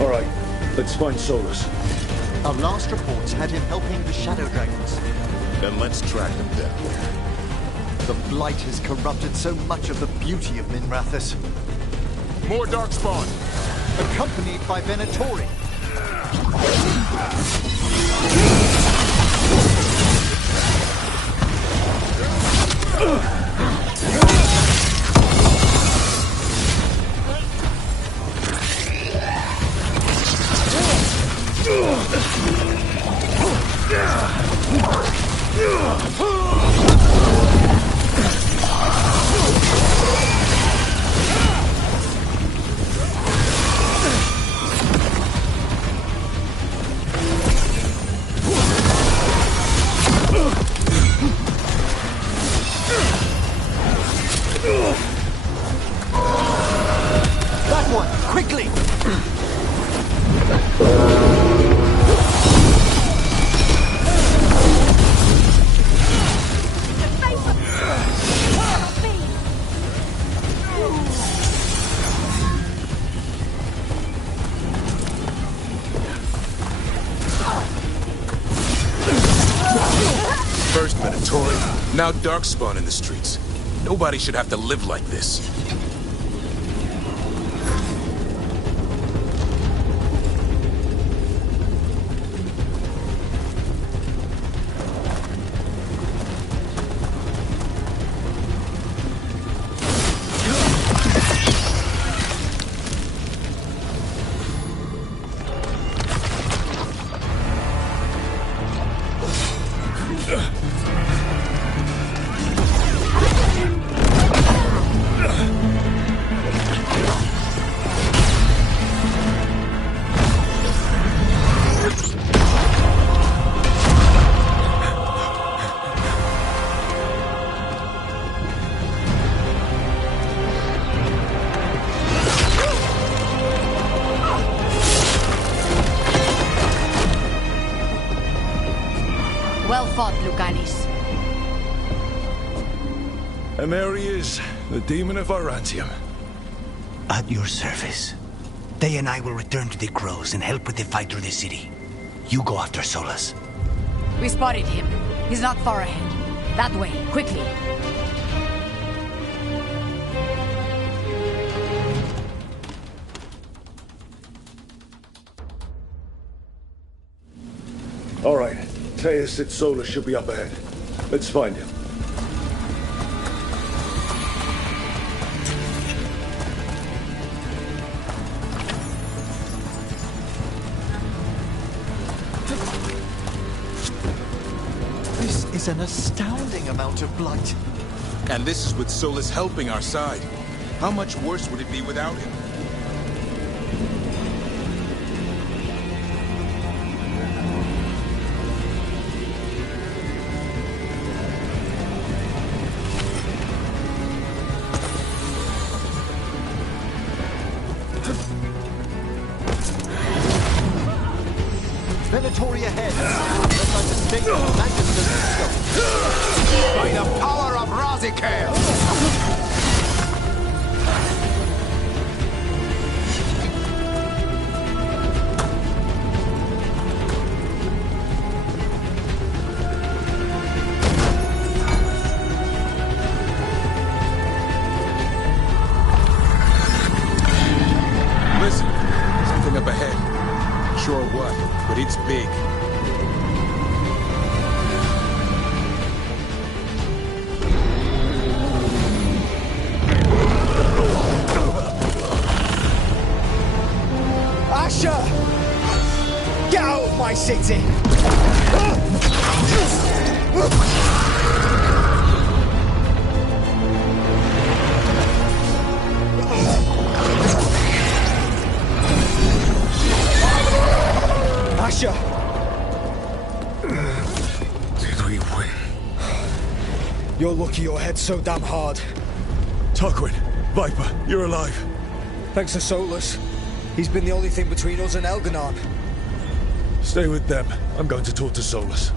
All right, let's find Solus. Our last reports had him helping the Shadow Dragons. Then let's track him down. The Blight has corrupted so much of the beauty of Minrathous. More Darkspawn! Accompanied by Venatori. That one, quickly! First Venatori, now Darkspawn in the streets. Nobody should have to live like this. Well fought, Lucanis. And there he is, the Demon of Arantium. At your service. They and I will return to the Crows and help with the fight through the city. You go after Solus. We spotted him. He's not far ahead. That way, quickly. All right, Teus said Solus should be up ahead. Let's find him. This is an astounding amount of blight. And this is with Solus helping our side. How much worse would it be without him? Venatori ahead. Led by the state of Magister. By the power of Razikale! Listen, something up ahead. Sure what, but it's big. Asher! Get out of my city! Asher! Did we win? You're lucky your head's so damn hard. Tarquin, Viper, you're alive. Thanks to Solus. He's been the only thing between us and Elganon. Stay with them. I'm going to talk to Solus.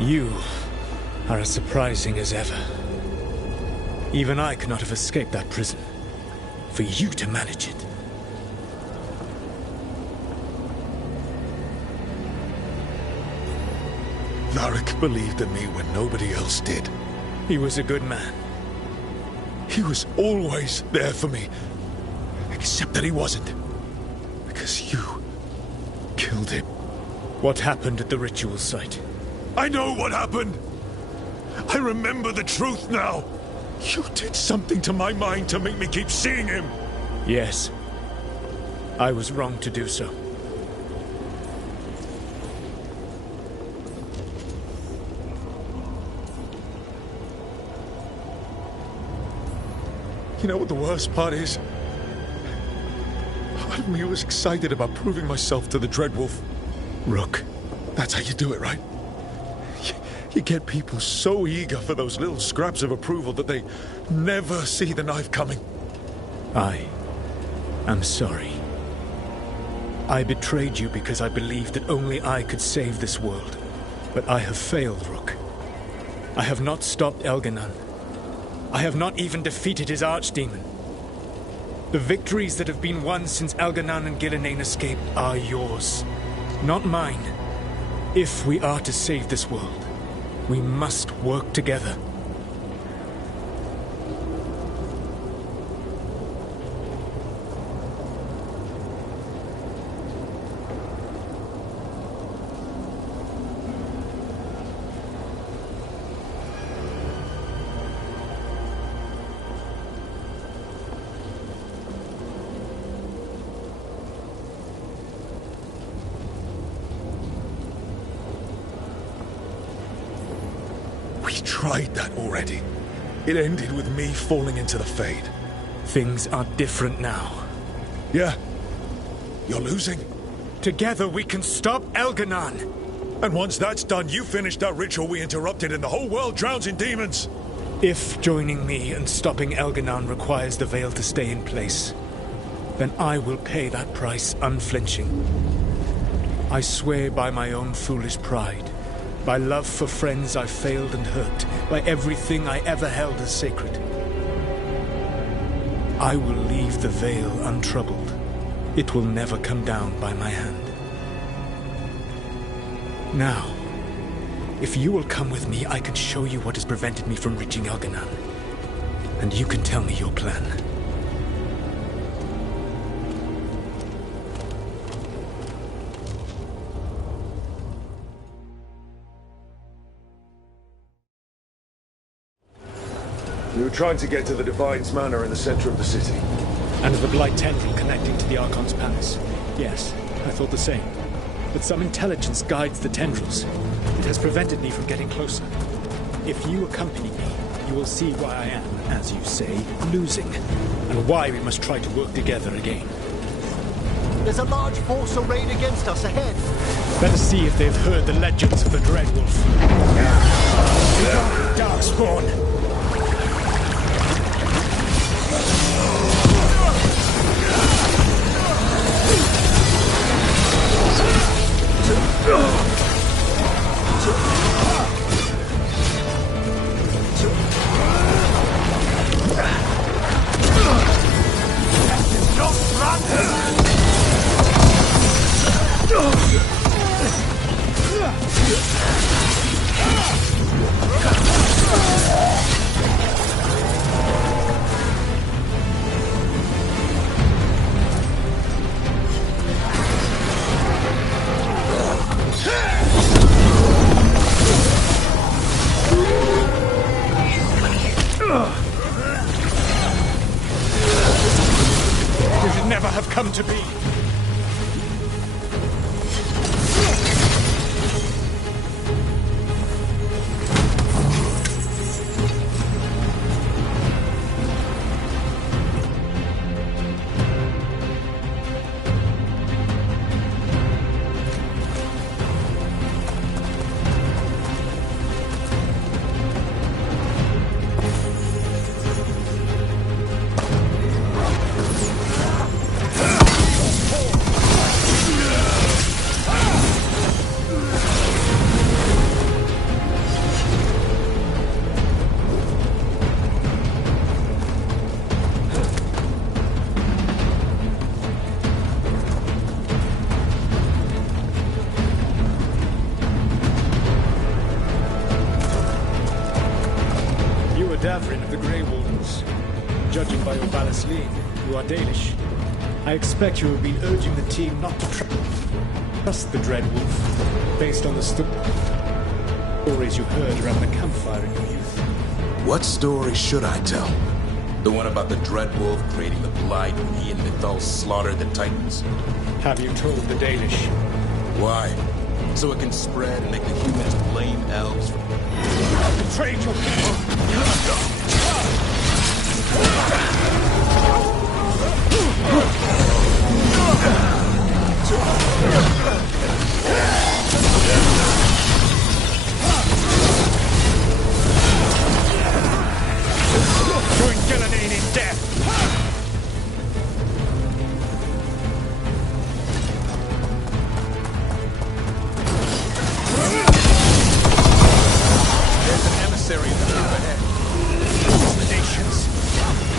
You are as surprising as ever. Even I could not have escaped that prison. For you to manage it. Varric believed in me when nobody else did. He was a good man. He was always there for me. Except that he wasn't. Because you killed him. What happened at the ritual site? I know what happened! I remember the truth now! You did something to my mind to make me keep seeing him! Yes. I was wrong to do so. You know what the worst part is? Part of me was excited about proving myself to the Dreadwolf. Rook. That's how you do it, right? You get people so eager for those little scraps of approval that they never see the knife coming. I am sorry. I betrayed you because I believed that only I could save this world. But I have failed, Rook. I have not stopped Elganon. I have not even defeated his archdemon. The victories that have been won since Elganon and Gillenane escaped are yours, not mine. If we are to save this world, we must work together. We tried that already. It ended with me falling into the Fade. Things are different now. Yeah. You're losing. Together we can stop Elganon! And once that's done, you finish that ritual we interrupted and the whole world drowns in demons! If joining me and stopping Elganon requires the Veil to stay in place, then I will pay that price unflinching. I swear by my own foolish pride, by love for friends I failed and hurt, by everything I ever held as sacred. I will leave the Veil untroubled. It will never come down by my hand. Now, if you will come with me, I can show you what has prevented me from reaching Elganon. And you can tell me your plan. We were trying to get to the Divine's Manor in the center of the city. And the Blight Tendril connecting to the Archon's palace. Yes, I thought the same. But some intelligence guides the tendrils. It has prevented me from getting closer. If you accompany me, you will see why I am, as you say, losing. And why we must try to work together again. There's a large force arrayed against us ahead. Let us see if they've heard the legends of the Dreadwolf. Darkspawn! Don't run! You should never have come to be. Davrin of the Grey Wardens. Judging by your Valasleen, you are Dalish. I expect you have been urging the team not to trust the Dread Wolf, based on the stories you heard around the campfire in your youth. What story should I tell? The one about the Dread Wolf creating the Blight when he and Mythal slaughtered the Titans? Have you told the Dalish? Why? So it can spread and make the humans blame elves for... You betrayed your people! Join Gillenane in death! There's an emissary in the group ahead. The nations.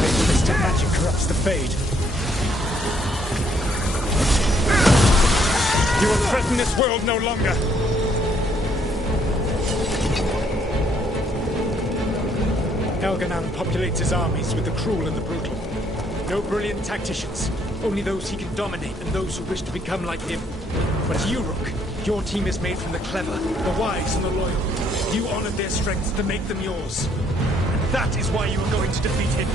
Maybe Mr. Magic corrupts the Fade. You will threaten this world no longer. Elganan populates his armies with the cruel and the brutal. No brilliant tacticians, only those he can dominate and those who wish to become like him. But you, Rook, your team is made from the clever, the wise and the loyal. You honored their strengths to make them yours. And that is why you are going to defeat him.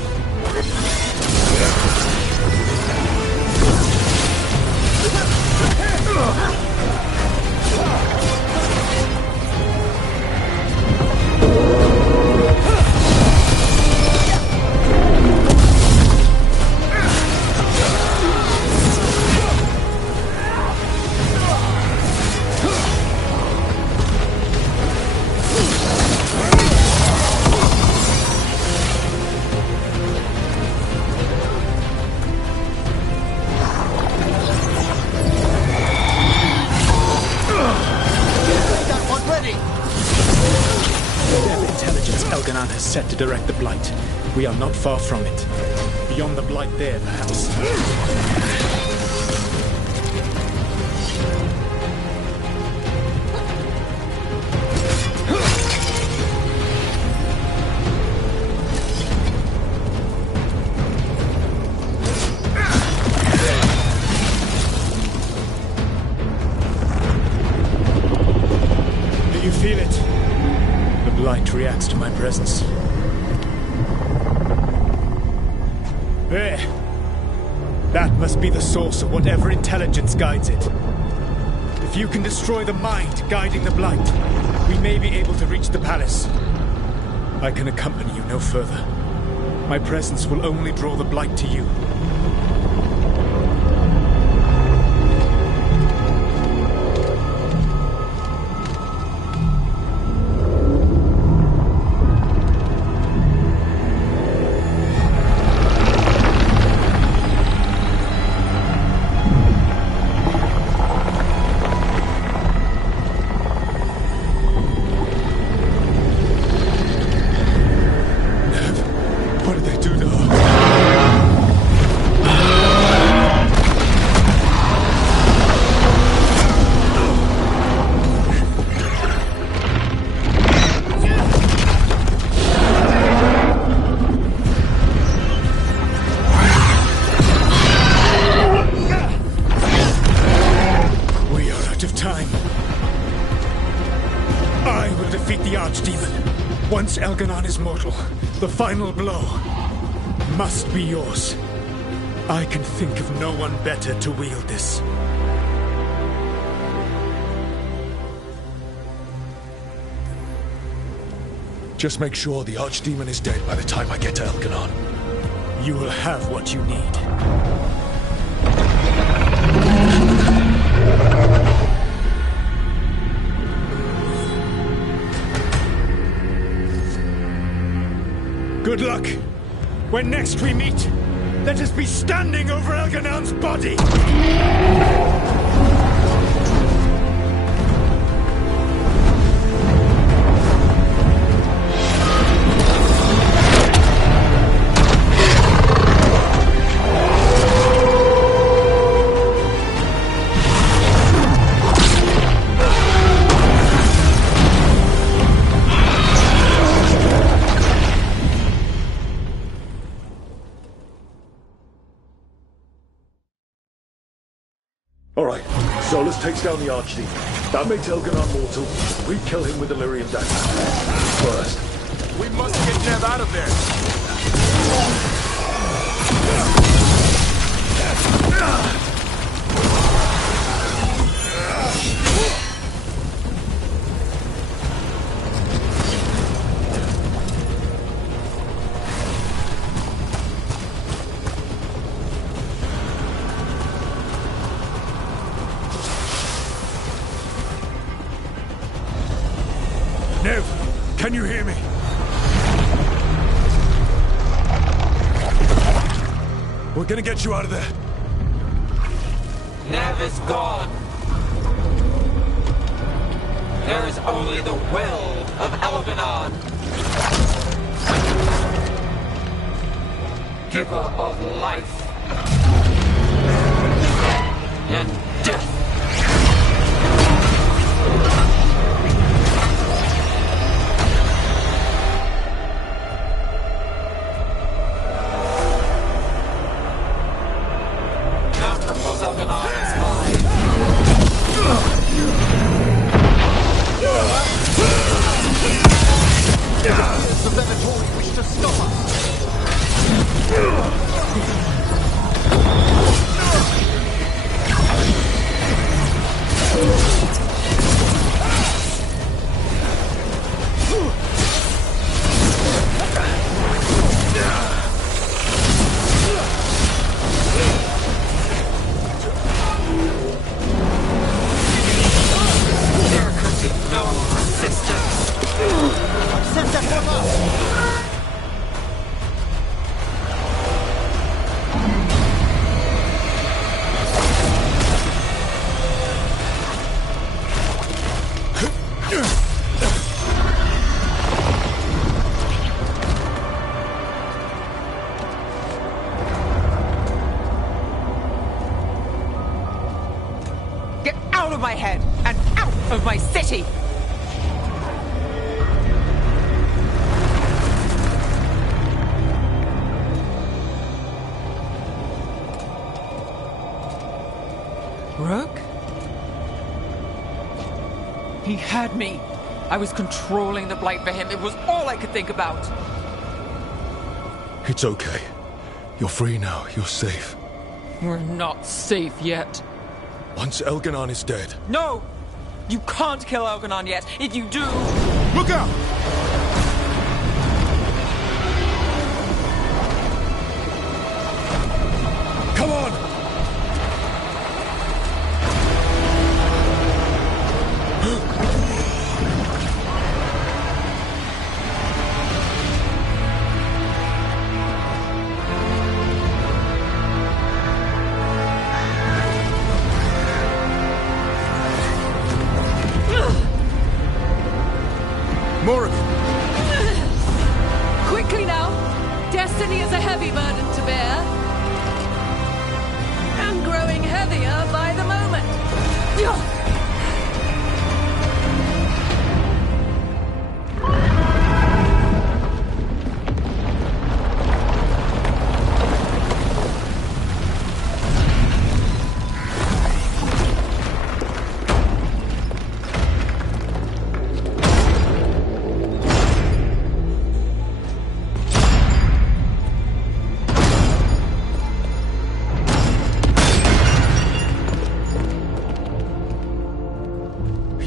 Set to direct the Blight. We are not far from it. Beyond the Blight there, perhaps. Do you feel it? The Blight reacts to my presence. There. That must be the source of whatever intelligence guides it. If you can destroy the mind guiding the Blight, we may be able to reach the palace. I can accompany you no further. My presence will only draw the Blight to you. What did they do to her? Once Elganon is mortal, the final blow must be yours. I can think of no one better to wield this. Just make sure the Archdemon is dead by the time I get to Elganon. You will have what you need. Good luck. When next we meet, let us be standing over Elganon's body! Alright, Solus takes down the Archdemon. That makes Elganon mortal. We kill him with the Lyrian dagger. First. We must get Nev out of there! Nev, can you hear me? We're gonna get you out of there. Nev is gone. There is only the will of Elganon. Giver of life and death. The Venatori wish to stop us! There could be no resistance. Send that one up! Get out of my head and out of my city! Rook? He had me. I was controlling the Blight for him. It was all I could think about. It's okay. You're free now. You're safe. We're not safe yet. Once Elganon is dead. No! You can't kill Elganon yet. If you do... Look out! Come on! More of it! Quickly now! Destiny is a heavy burden to bear. And growing heavier by the moment.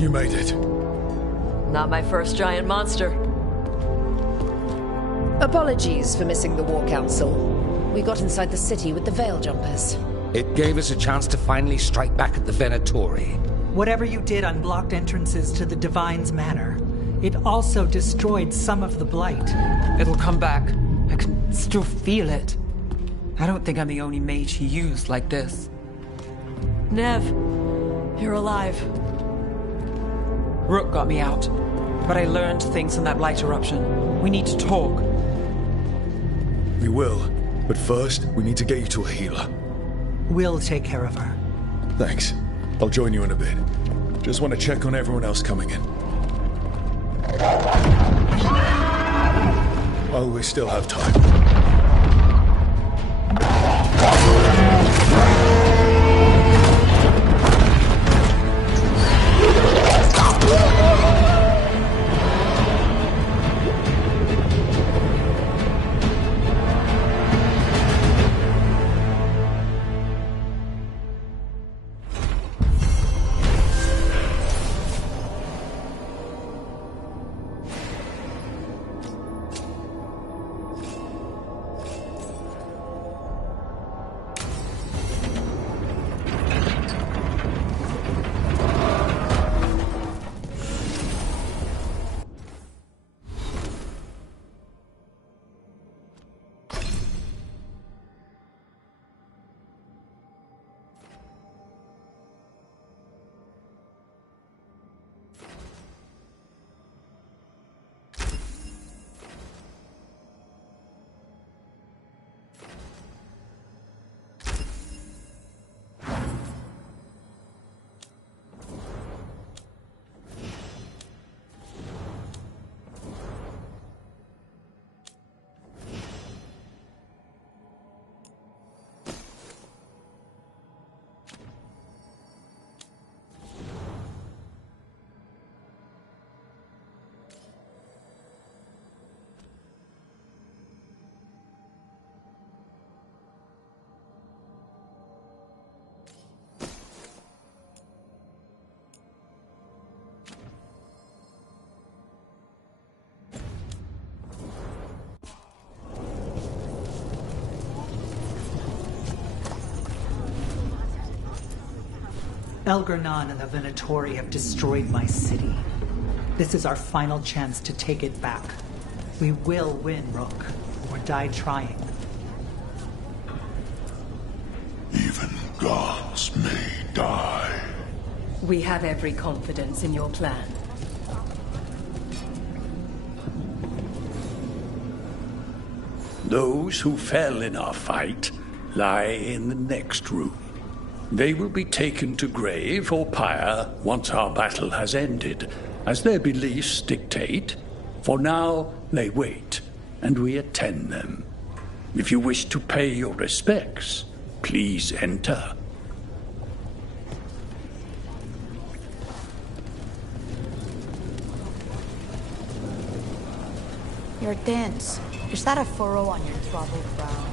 you made it. Not my first giant monster. Apologies for missing the War Council. We got inside the city with the Veil Jumpers. It gave us a chance to finally strike back at the Venatori. Whatever you did unblocked entrances to the Divine's Manor. It also destroyed some of the Blight. It'll come back. I can still feel it. I don't think I'm the only mage he used like this. Nev, you're alive. Rook got me out, but I learned things from that Blight eruption. We need to talk. We will, but first, we need to get you to a healer. We'll take care of her. Thanks. I'll join you in a bit. Just want to check on everyone else coming in. While we still have time. Elgar'nan and the Venatori have destroyed my city. This is our final chance to take it back. We will win, Rook, or die trying. Even gods may die. We have every confidence in your plan. Those who fell in our fight lie in the next room. They will be taken to grave or pyre once our battle has ended, as their beliefs dictate. For now, they wait, and we attend them. If you wish to pay your respects, please enter. You're tense. Is that a furrow on your troubled brow?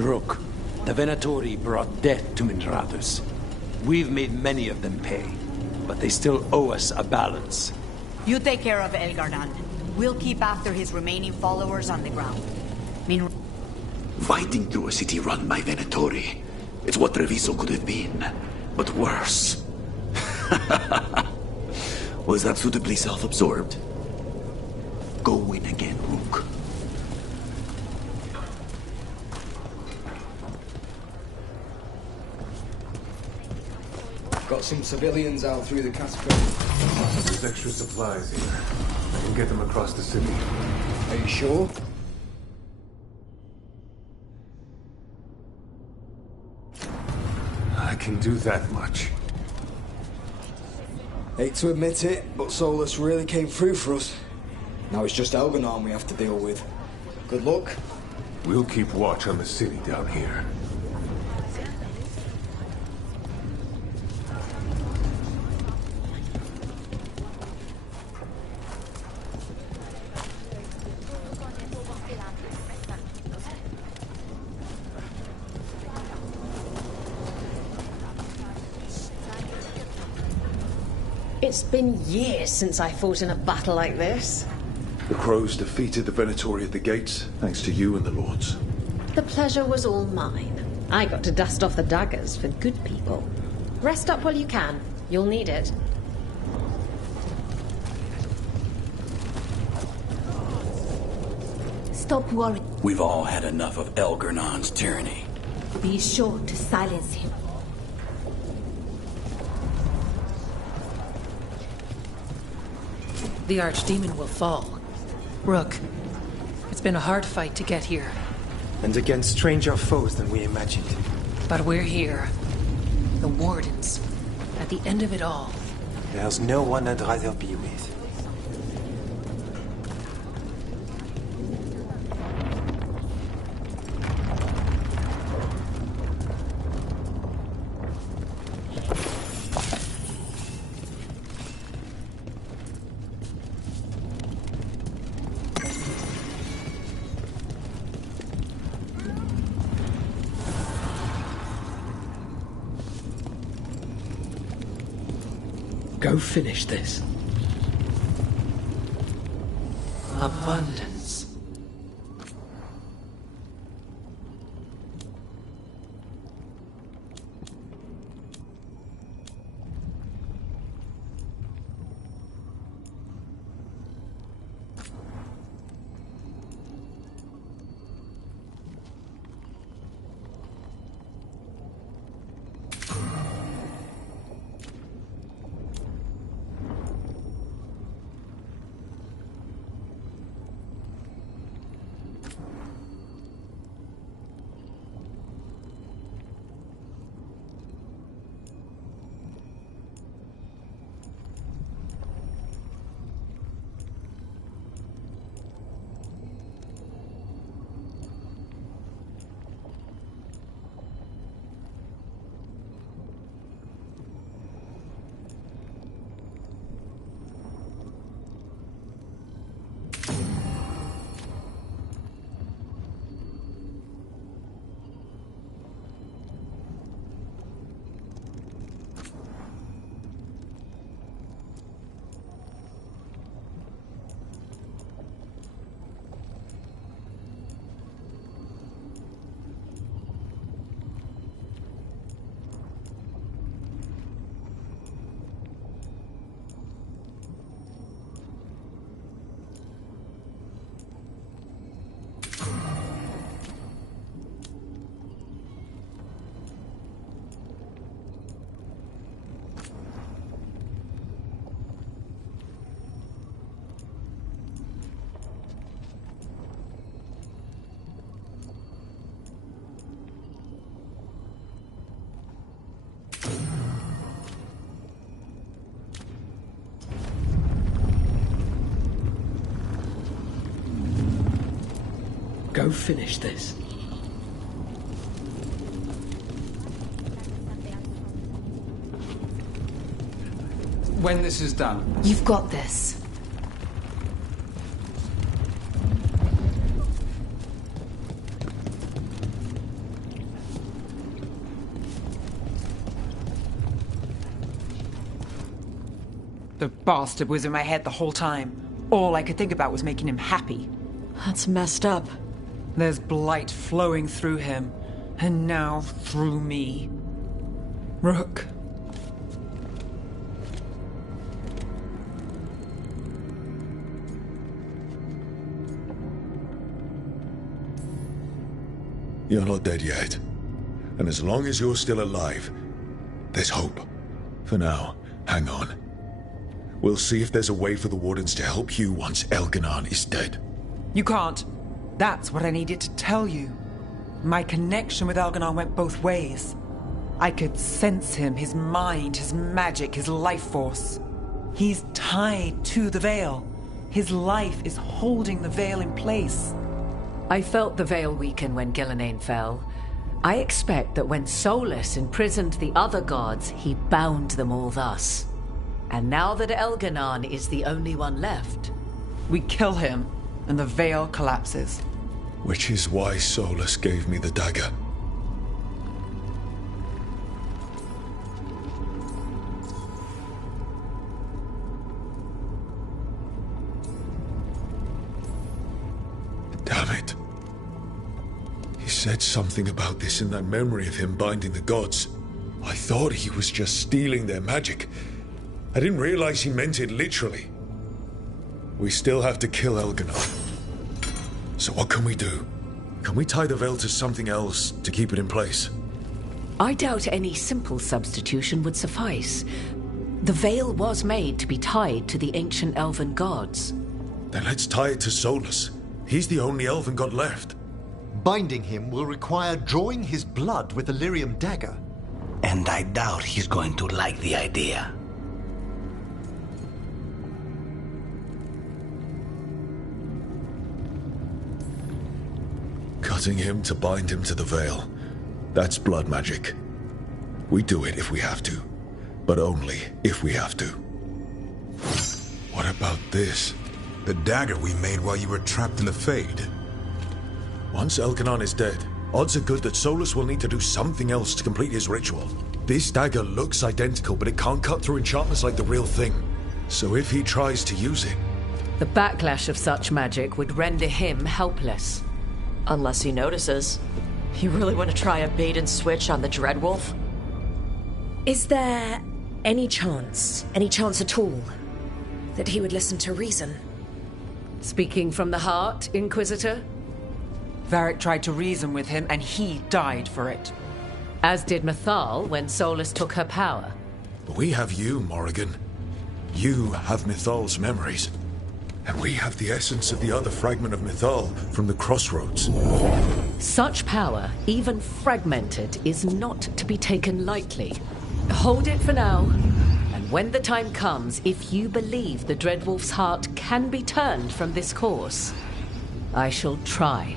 Rook, the Venatori brought death to Minrathous. We've made many of them pay, but they still owe us a balance. You take care of Elgar'nan. We'll keep after his remaining followers on the ground. Fighting through a city run by Venatori. It's what Treviso could have been, but worse. Was that suitably self-absorbed? Go win again, Rook. Got some civilians out through the catacombs. There's extra supplies here. I can get them across the city. Are you sure? I can do that much. Hate to admit it, but Solus really came through for us. Now it's just Elgar'nan we have to deal with. Good luck. We'll keep watch on the city down here. It's been years since I fought in a battle like this. The Crows defeated the Venatori at the gates, thanks to you and the Lords. The pleasure was all mine. I got to dust off the daggers for good people. Rest up while you can. You'll need it. Stop worrying. We've all had enough of Elgar'nan's tyranny. Be sure to silence him. The Archdemon will fall. Rook, it's been a hard fight to get here. And against stranger foes than we imagined. But we're here. The Wardens. At the end of it all. There's no one I'd rather be with. Go finish this. Abundance. Go finish this. When this is done. You've got this. The bastard was in my head the whole time. All I could think about was making him happy. That's messed up. There's blight flowing through him, and now through me. Rook. You're not dead yet. And as long as you're still alive, there's hope. For now, hang on. We'll see if there's a way for the Wardens to help you once Elganon is dead. You can't. That's what I needed to tell you. My connection with Elganon went both ways. I could sense him, his mind, his magic, his life force. He's tied to the Veil. His life is holding the Veil in place. I felt the Veil weaken when Gillenane fell. I expect that when Solus imprisoned the other gods, he bound them all thus. And now that Elganon is the only one left... We kill him, and the Veil collapses. Which is why Solus gave me the dagger. Damn it. He said something about this in that memory of him binding the gods. I thought he was just stealing their magic. I didn't realize he meant it literally. We still have to kill Elganon. So what can we do? Can we tie the Veil to something else to keep it in place? I doubt any simple substitution would suffice. The Veil was made to be tied to the ancient elven gods. Then let's tie it to Solus. He's the only elven god left. Binding him will require drawing his blood with the Lyrium dagger. And I doubt he's going to like the idea. Cutting him to bind him to the Veil. That's blood magic. We do it if we have to. But only if we have to. What about this? The dagger we made while you were trapped in the Fade. Once Elganon is dead, odds are good that Solus will need to do something else to complete his ritual. This dagger looks identical, but it can't cut through enchantments like the real thing. So if he tries to use it... The backlash of such magic would render him helpless. Unless he notices. You really want to try a bait and switch on the Dreadwolf? Is there any chance at all, that he would listen to reason? Speaking from the heart, Inquisitor? Varric tried to reason with him, and he died for it. As did Mythal when Solus took her power. But we have you, Morrigan. You have Mythal's memories. And we have the essence of the other fragment of Mythal from the Crossroads. Such power, even fragmented, is not to be taken lightly. Hold it for now. And when the time comes, if you believe the Dreadwolf's heart can be turned from this course, I shall try.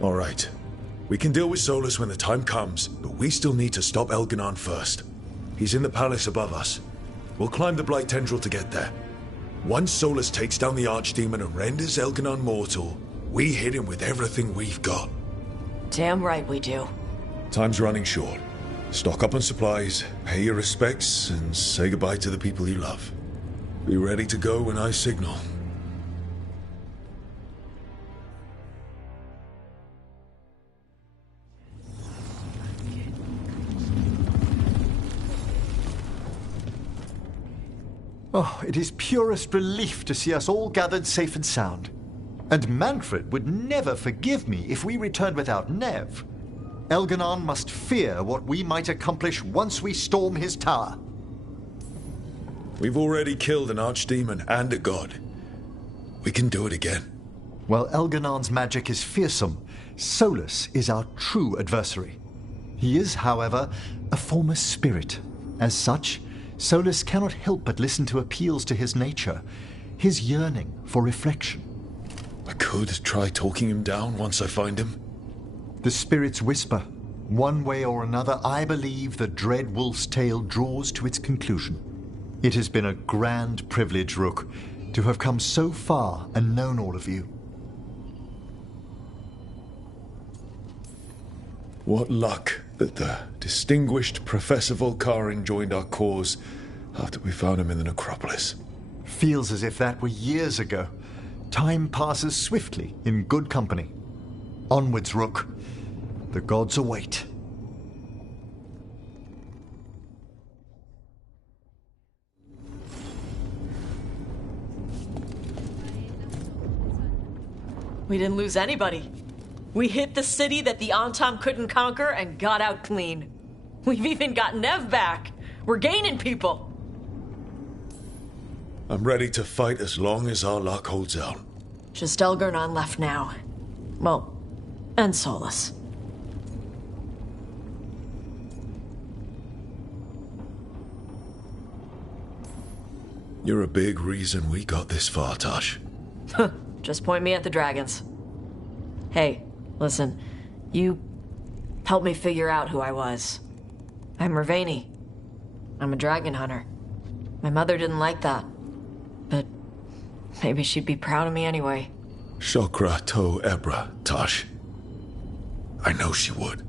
All right. We can deal with Solus when the time comes, but we still need to stop Elganon first. He's in the palace above us. We'll climb the Blight Tendril to get there. Once Solus takes down the Archdemon and renders Elganon mortal, we hit him with everything we've got. Damn right we do. Time's running short. Stock up on supplies, pay your respects, and say goodbye to the people you love. Be ready to go when I signal. Oh, it is purest relief to see us all gathered safe and sound. And Mannfred would never forgive me if we returned without Nev. Elganon must fear what we might accomplish once we storm his tower. We've already killed an archdemon and a god. We can do it again. While Elganon's magic is fearsome, Solus is our true adversary. He is, however, a former spirit. As such, Solus cannot help but listen to appeals to his nature, his yearning for reflection. I could try talking him down once I find him. The spirits whisper. One way or another, I believe the dread wolf's tale draws to its conclusion. It has been a grand privilege, Rook, to have come so far and known all of you. What luck that the distinguished Professor Volkarin joined our cause after we found him in the necropolis. Feels as if that were years ago. Time passes swiftly in good company. Onwards, Rook. The gods await. We didn't lose anybody. We hit the city that the Antam couldn't conquer and got out clean. We've even got Nev back. We're gaining people. I'm ready to fight as long as our luck holds out. Just Elgar'nan left now. Well, and Solas. You're a big reason we got this far, Tosh. Just point me at the dragons. Hey, listen. You helped me figure out who I was. I'm Raveni. I'm a dragon hunter. My mother didn't like that. But maybe she'd be proud of me anyway. Shokra to Ebra, Tosh. I know she would.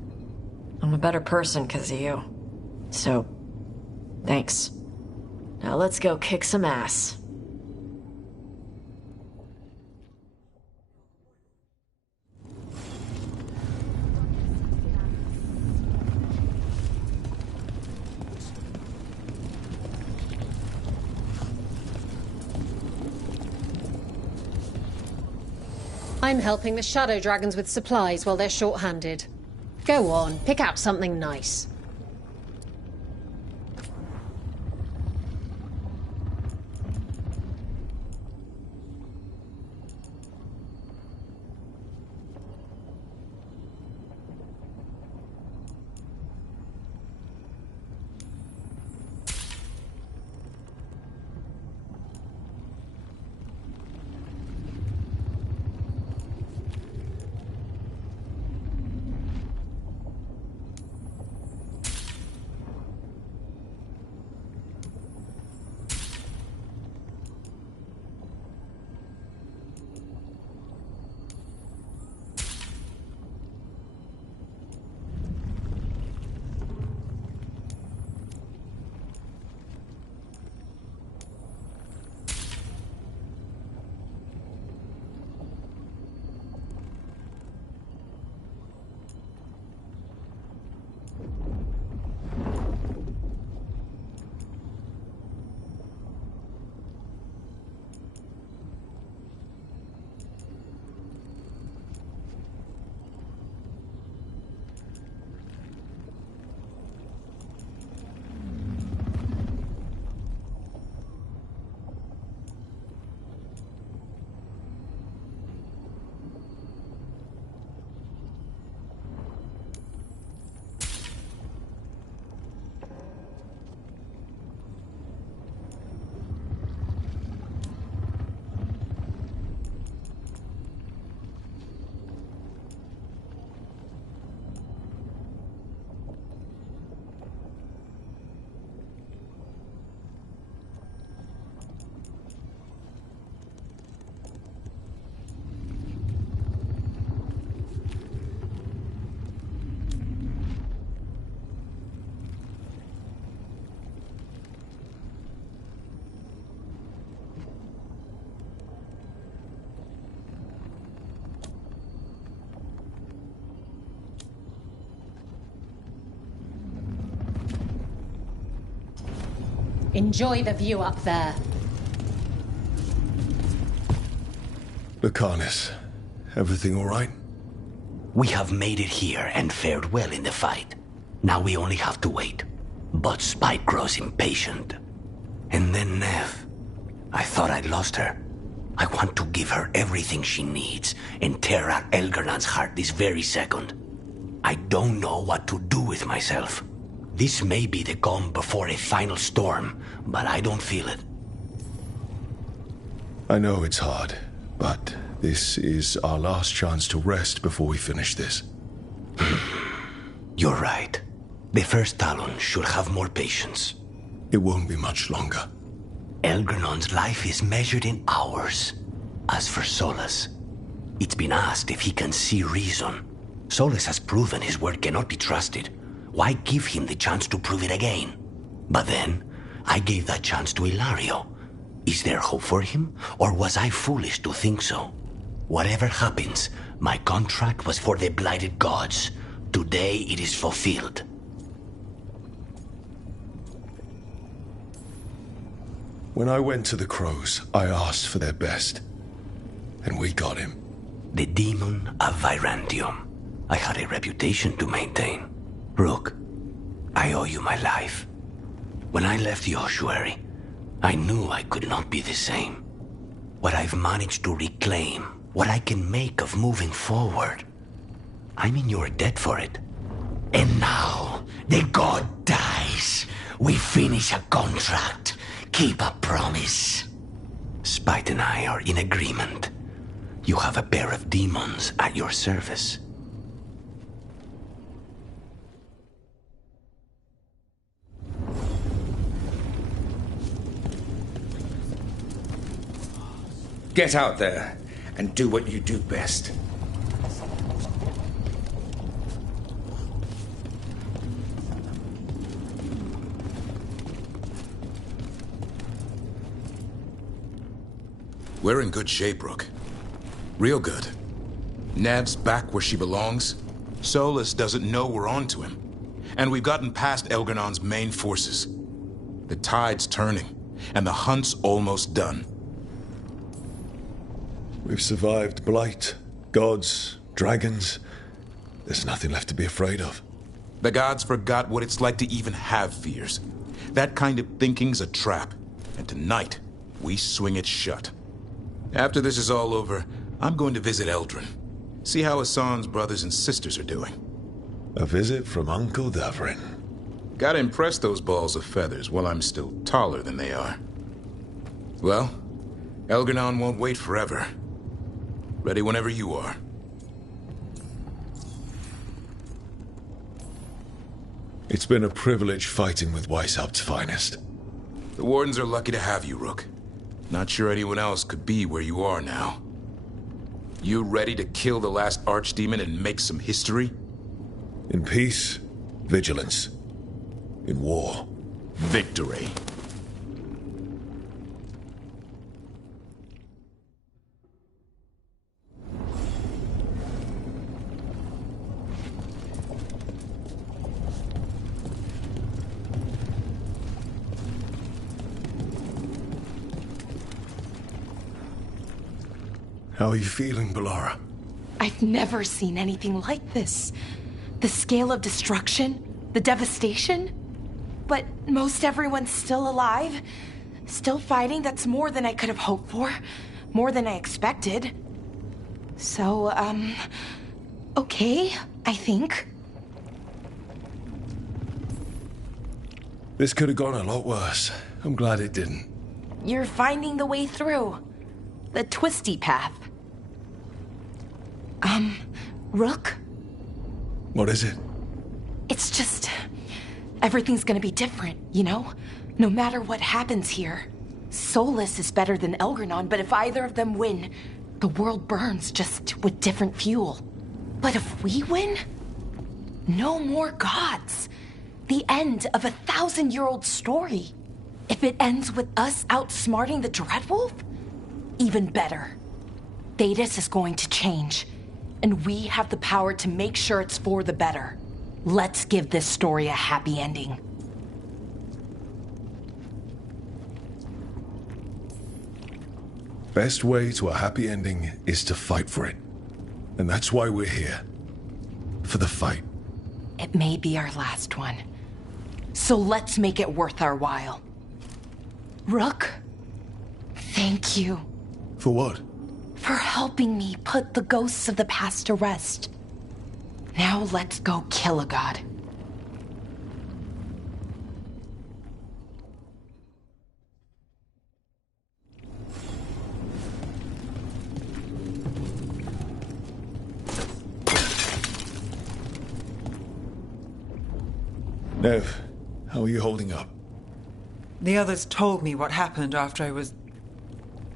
I'm a better person because of you. So, thanks. Now let's go kick some ass. I'm helping the Shadow Dragons with supplies while they're short-handed. Go on, pick out something nice. Enjoy the view up there. Lucanus, everything all right? We have made it here and fared well in the fight. Now we only have to wait. But Spike grows impatient. And then Nev. I thought I'd lost her. I want to give her everything she needs and tear out Elgar'nan's heart this very second. I don't know what to do with myself. This may be the calm before a final storm, but I don't feel it. I know it's hard, but this is our last chance to rest before we finish this. You're right. The first Talon should have more patience. It won't be much longer. Elgar'nan's life is measured in hours. As for Solas, it's been asked if he can see reason. Solus has proven his word cannot be trusted. Why give him the chance to prove it again? But then, I gave that chance to Ilario. Is there hope for him? Or was I foolish to think so? Whatever happens, my contract was for the blighted gods. Today it is fulfilled. When I went to the Crows, I asked for their best. And we got him. The demon of Virantium. I had a reputation to maintain. Rook, I owe you my life. When I left the ossuary, I knew I could not be the same. What I've managed to reclaim, what I can make of moving forward, I'm in your debt for it. And now, the god dies. We finish a contract, keep a promise. Spite and I are in agreement. You have a pair of demons at your service. Get out there and do what you do best. We're in good shape, Rook. Real good. Nev's back where she belongs. Solus doesn't know we're on to him. And we've gotten past Elgernon's main forces. The tide's turning, and the hunt's almost done. We've survived blight, gods, dragons. There's nothing left to be afraid of. The gods forgot what it's like to even have fears. That kind of thinking's a trap, and tonight, we swing it shut. After this is all over, I'm going to visit Eldrin. See how Hassan's brothers and sisters are doing. A visit from Uncle Davrin. Gotta impress those balls of feathers while I'm still taller than they are. Well, Elgernon won't wait forever. Ready whenever you are. It's been a privilege fighting with Weishaupt's finest. The Wardens are lucky to have you, Rook. Not sure anyone else could be where you are now. You ready to kill the last Archdemon and make some history? In peace, vigilance. In war, victory. How are you feeling, Bellara? I've never seen anything like this. The scale of destruction, the devastation. But most everyone's still alive, still fighting. That's more than I could have hoped for, more than I expected. So, okay, I think. This could have gone a lot worse. I'm glad it didn't. You're finding the way through. The twisty path. Rook? What is it? It's just... everything's gonna be different, you know? No matter what happens here. Solus is better than Elgernon, but if either of them win, the world burns just with different fuel. But if we win, no more gods. The end of a 1,000-year-old story. If it ends with us outsmarting the Dreadwolf, even better. Thedas is going to change, and we have the power to make sure it's for the better. Let's give this story a happy ending. Best way to a happy ending is to fight for it. And that's why we're here. For the fight. It may be our last one. So let's make it worth our while. Rook, thank you. For what? For helping me put the ghosts of the past to rest. Now let's go kill a god. Nev, how are you holding up? The others told me what happened after I was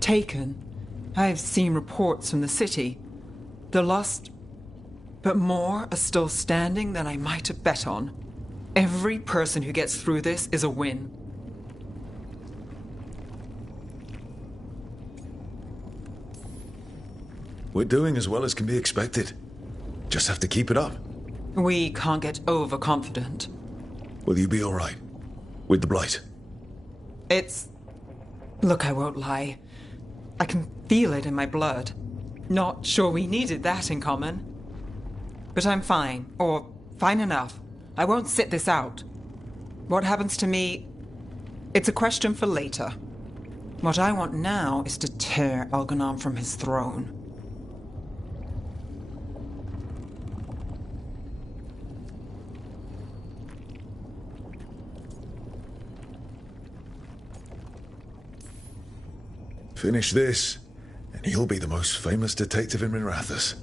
taken. I've seen reports from the city. The lost... But more are still standing than I might have bet on. Every person who gets through this is a win. We're doing as well as can be expected. Just have to keep it up. We can't get overconfident. Will you be all right? With the Blight? Look, I won't lie. I can feel it in my blood. Not sure we needed that in common. But I'm fine, or fine enough. I won't sit this out. What happens to me, it's a question for later. What I want now is to tear Elganon from his throne. Finish this, and you'll be the most famous detective in Minrathous.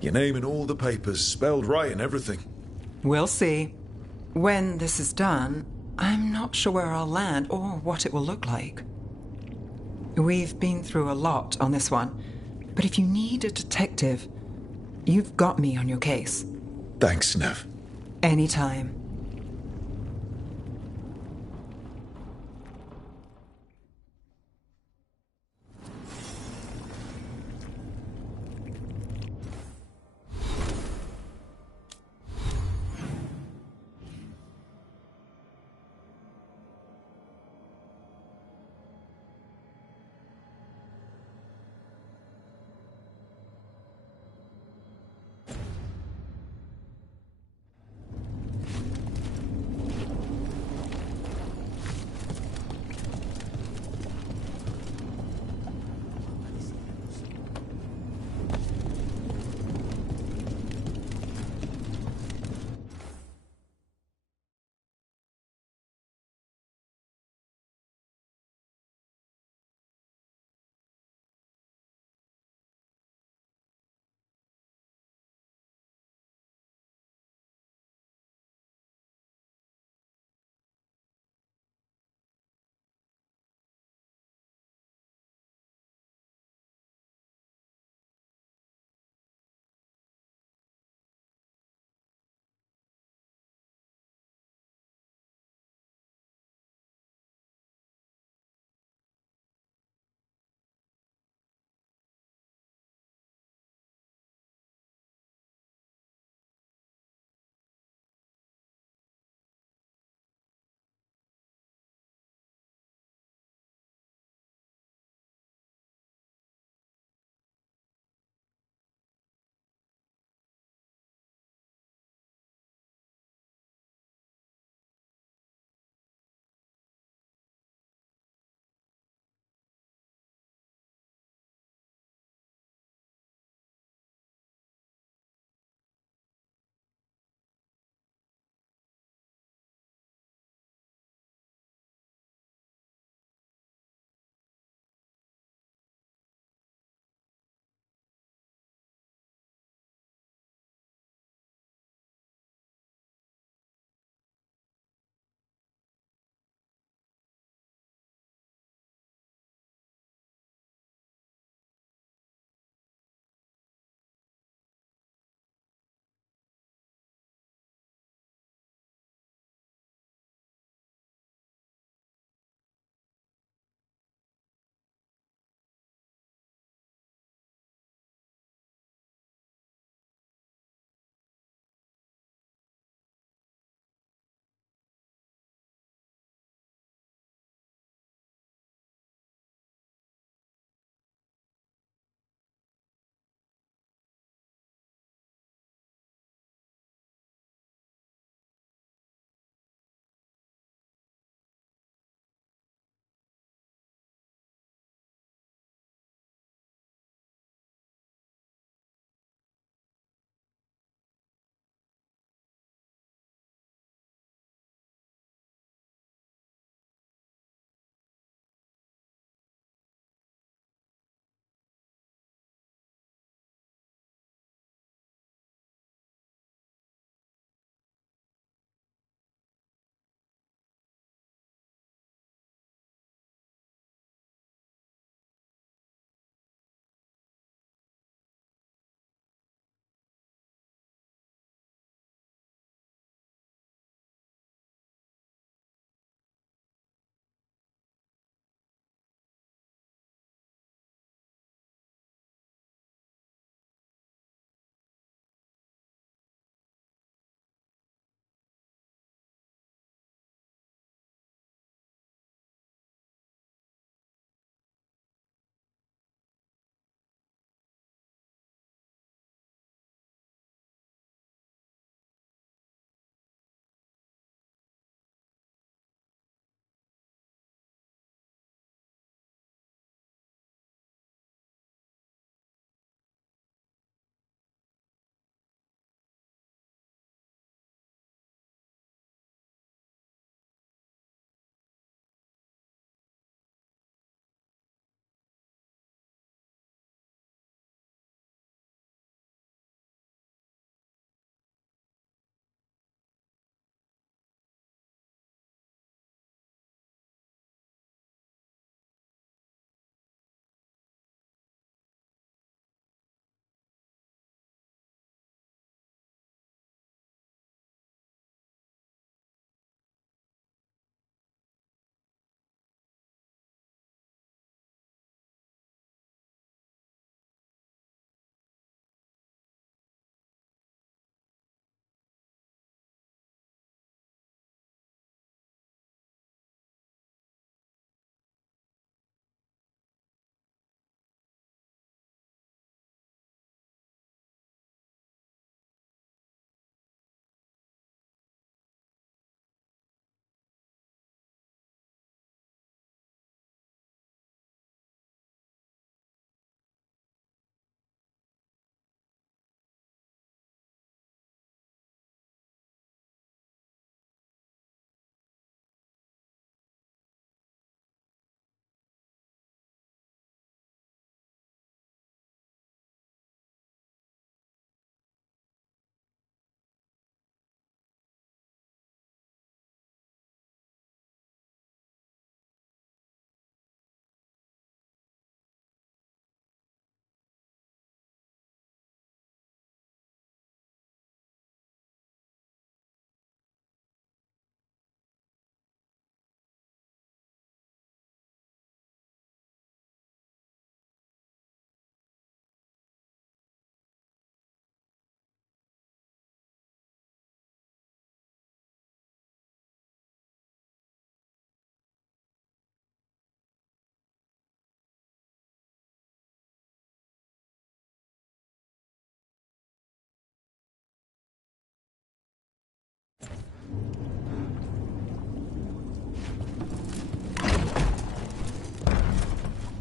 Your name in all the papers, spelled right and everything. We'll see. When this is done, I'm not sure where I'll land or what it will look like. We've been through a lot on this one, but if you need a detective, you've got me on your case. Thanks, Nev. Anytime.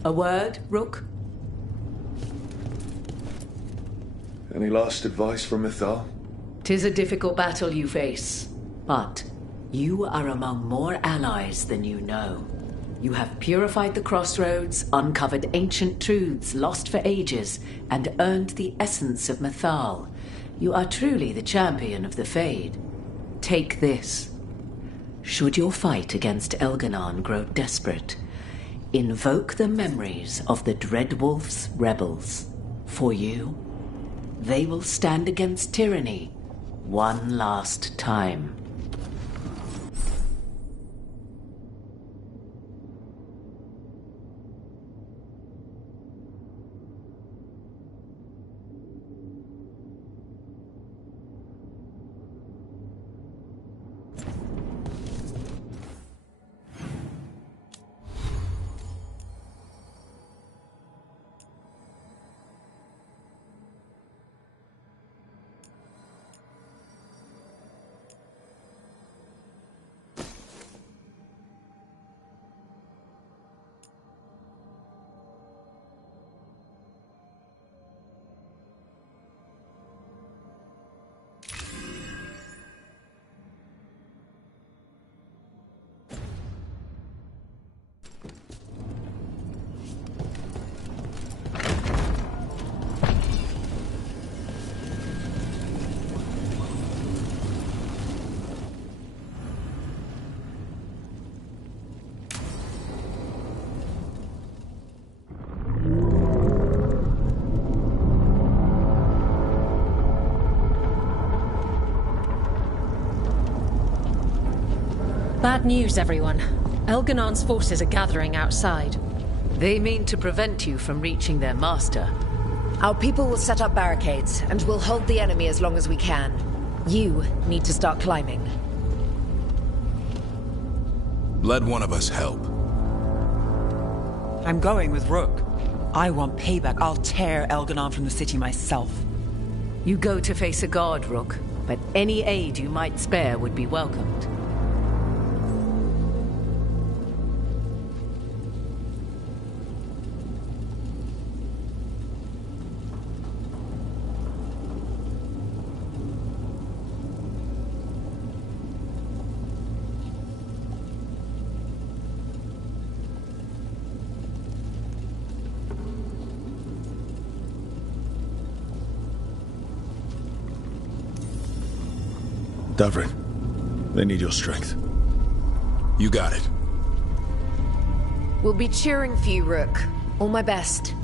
A word, Rook? Any last advice from Mythal? 'Tis a difficult battle you face, but you are among more allies than you know. You have purified the crossroads, uncovered ancient truths lost for ages, and earned the essence of Mythal. You are truly the champion of the Fade. Take this. Should your fight against Elganon grow desperate, invoke the memories of the Dreadwolf's rebels. For you, they will stand against tyranny one last time. Bad news, everyone. Elganon's forces are gathering outside. They mean to prevent you from reaching their master. Our people will set up barricades, and we'll hold the enemy as long as we can. You need to start climbing. Let one of us help. I'm going with Rook. I want payback. I'll tear Elganon from the city myself. You go to face a guard, Rook, but any aid you might spare would be welcomed. Davrin, they need your strength. You got it. We'll be cheering for you, Rook. All my best.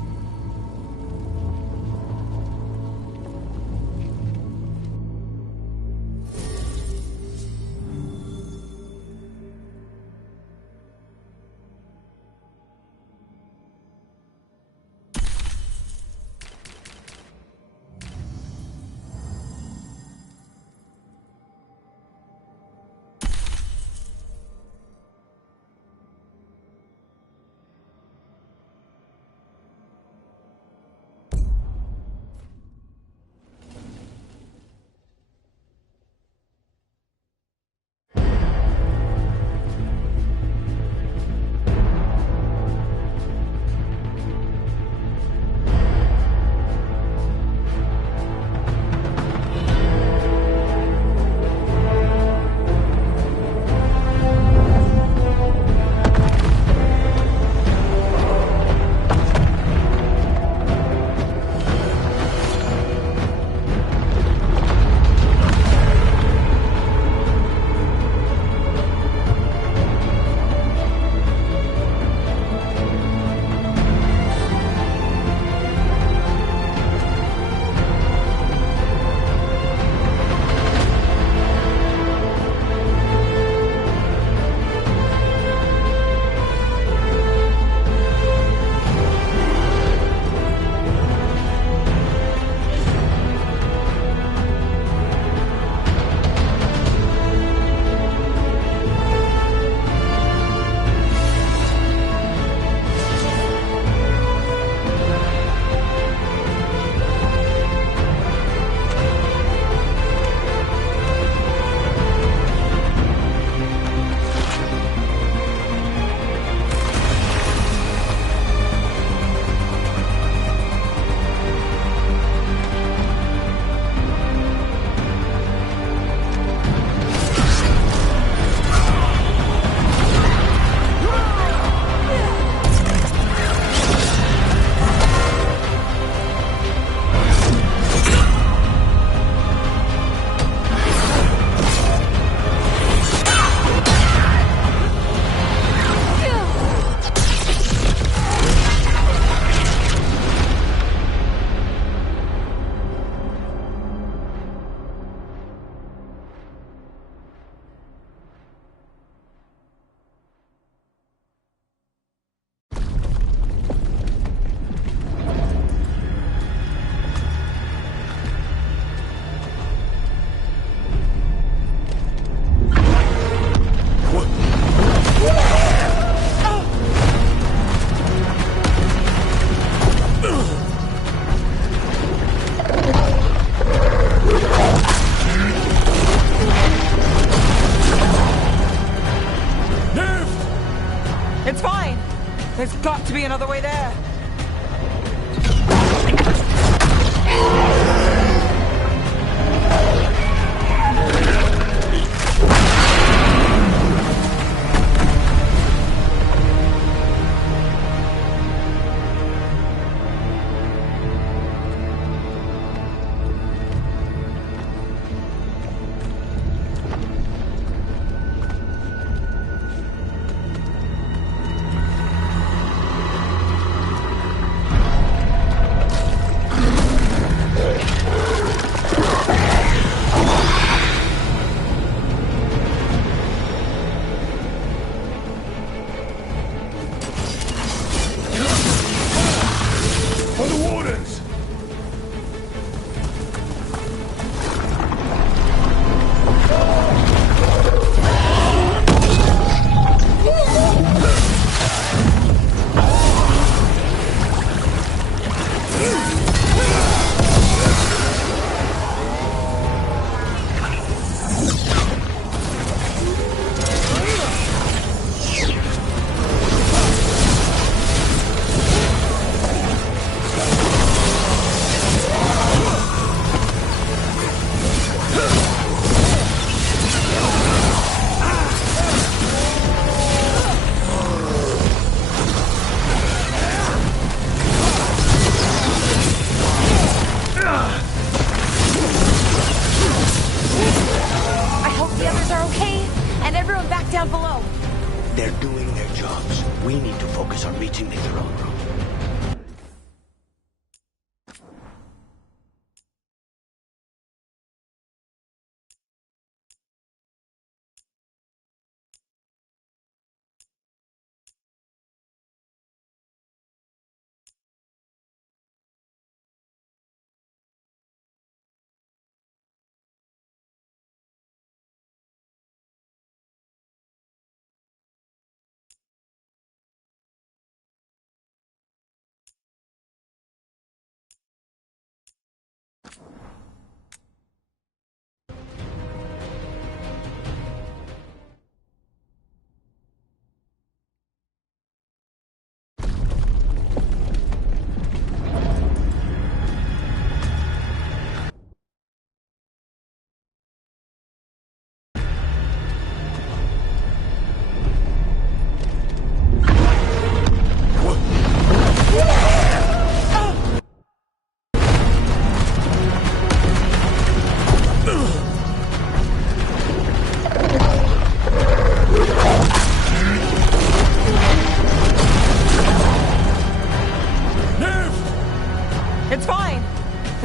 got to be another way there.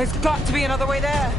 There's got to be another way there.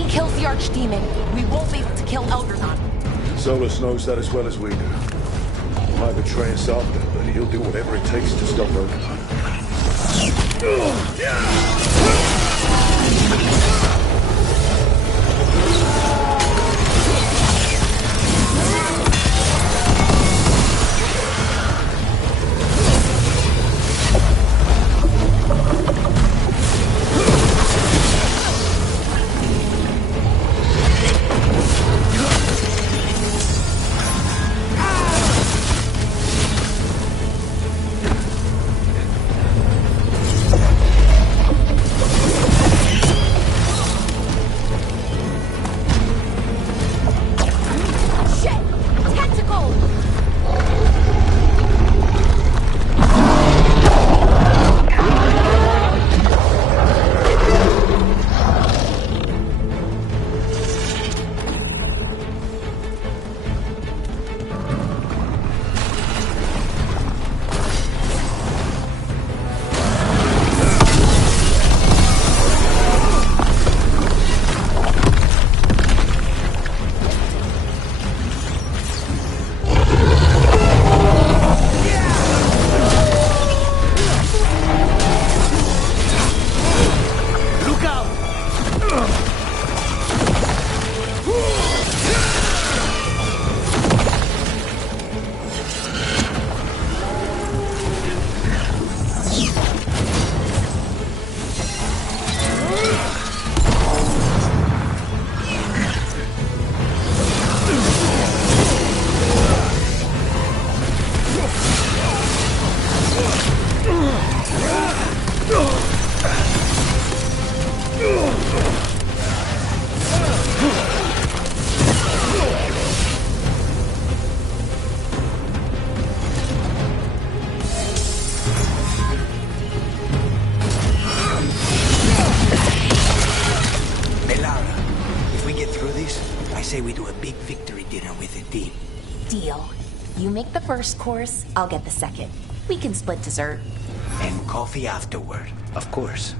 he kills the Archdemon, we won't be able to kill Elgar'nan. Solus knows that as well as we do. He might betray us after, but he'll do whatever it takes to stop Elgar'nan. First course, I'll get the second. We can split dessert. And coffee afterward, of course.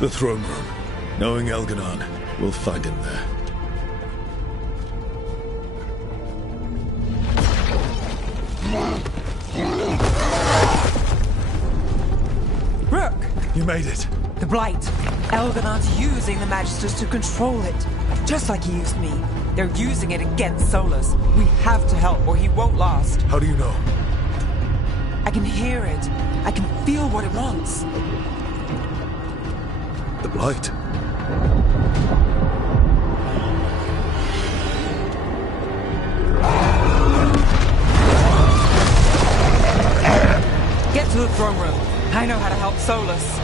The throne room. Knowing Elgar'nan, we'll find him there. Rook! You made it. The Blight. Elgar'nan's using the Magisters to control it. Just like he used me. They're using it against Solus. We have to help or he won't last. How do you know? I can hear it. I can feel what it wants. The Blight. Get to the throne room. I know how to help Solus.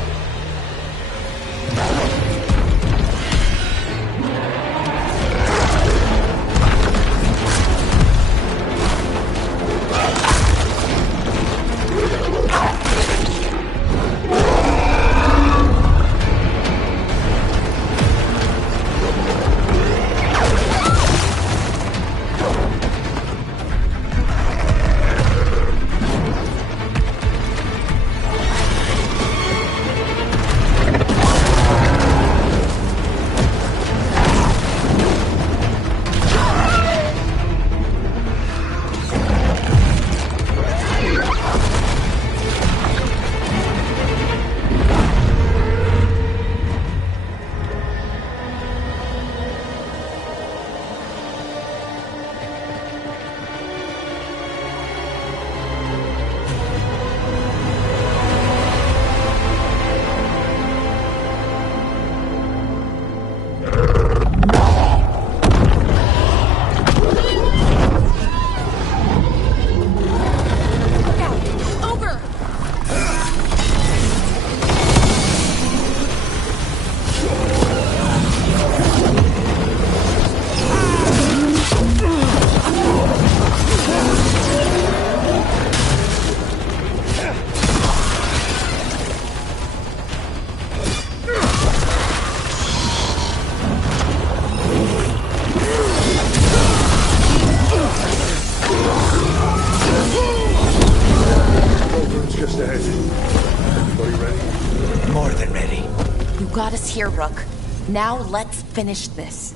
here, Rook. Now let's finish this.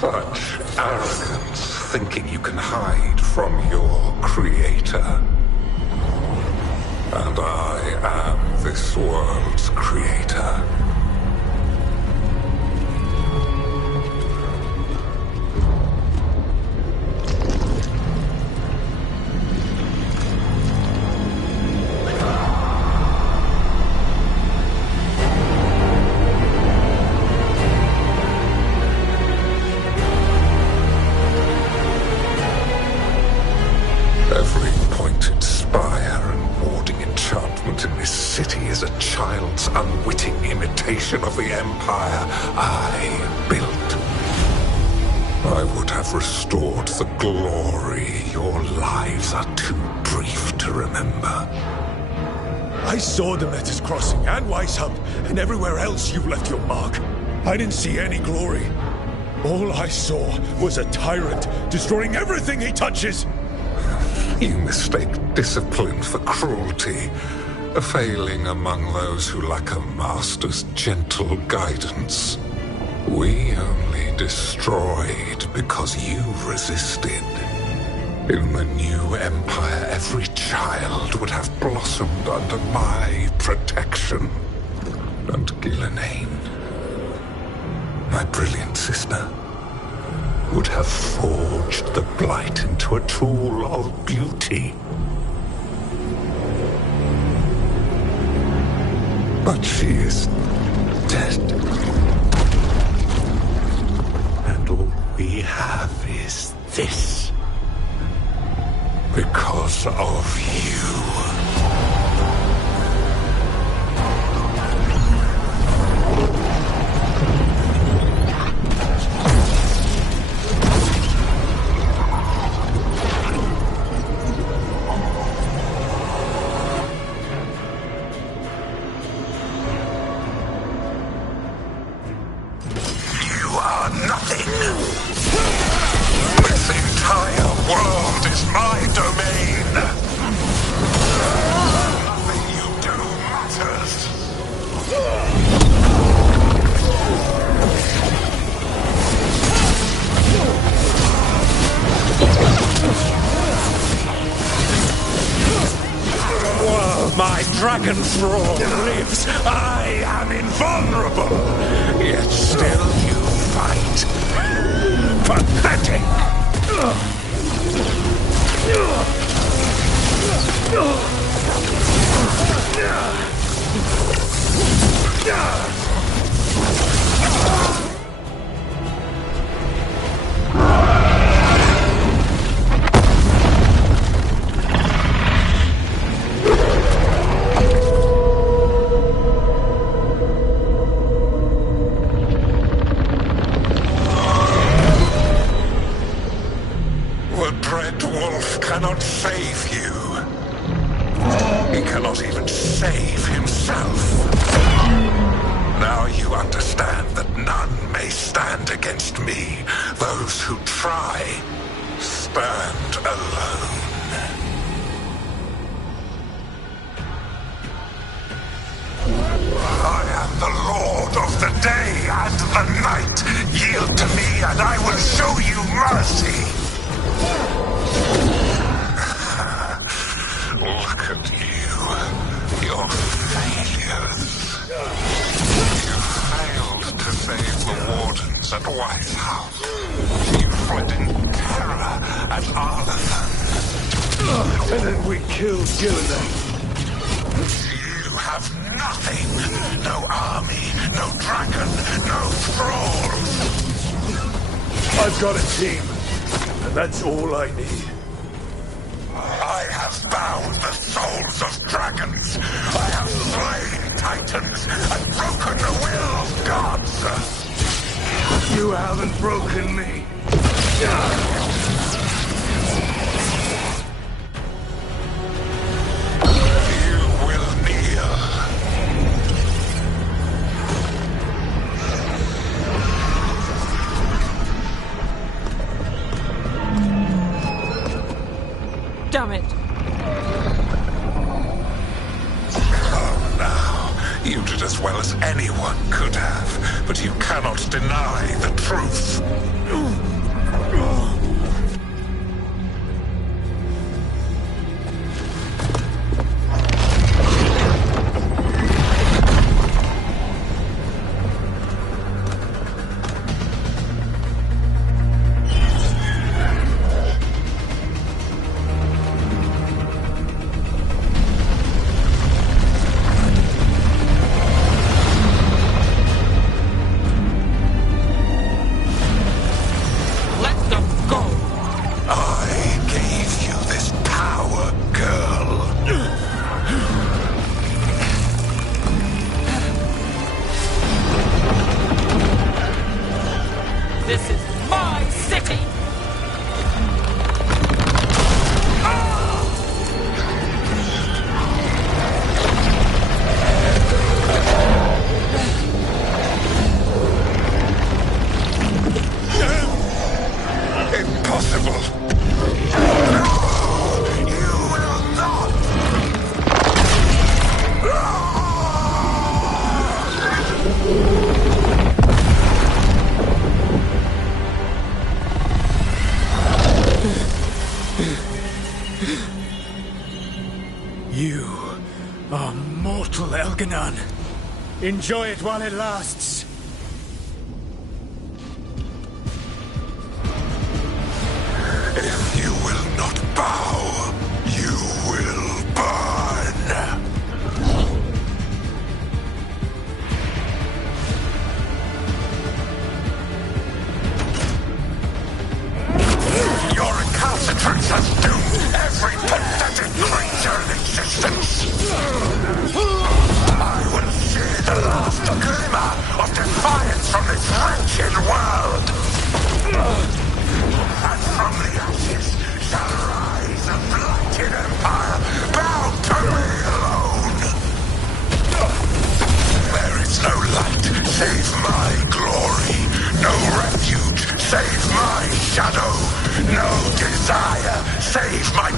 Such arrogance, thinking you can hide from your creator. And I am this world's creator. Every pointed spire and warding enchantment in this city is a child's unwitting imitation of the empire I built. I would have restored the glory. Your lives are too brief to remember. I saw them at his crossing and Weishaupt, and everywhere else you've left your mark. I didn't see any glory. All I saw was a tyrant destroying everything he touches. You mistake discipline for cruelty, a failing among those who lack a master's gentle guidance. We only destroyed because you resisted. In the new empire, every child would have blossomed under my protection. And Ghilanane, my brilliant sister, would have forged the Blight into a tool of beauty. But she is dead. And all we have is this. Because of you. This entire world is my domain. Nothing you do matters. While my dragon thrall lives, I am invulnerable. Yet still you fight. Pathetic! those who try stand alone. I am the Lord of the day and the night. Yield to me and I will show you mercy. Look at you. Your failures. You failed to save the wardens at White House. You fled in terror at Arlathan. And then we killed Gillidan. You have nothing. No army, no dragon, no thralls. I've got a team, and that's all I need. I have bound the souls of dragons. I have slain titans and broken the will of gods. You haven't broken me. You will kneel. Damn it. Oh, now. You did as well as anyone could have, but you cannot deny the truth. This is my city! Impossible! You will not! You are mortal, Elganon. Enjoy it while it lasts. If you will not bow, you will burn. Your recalcitrance has doomed every pathetic creature in existence. I will see the last glimmer of defiance from this wretched world. And from the ashes shall rise a blighted empire bound to me alone. There is no light save my glory, no refuge save my shadow, no desire save my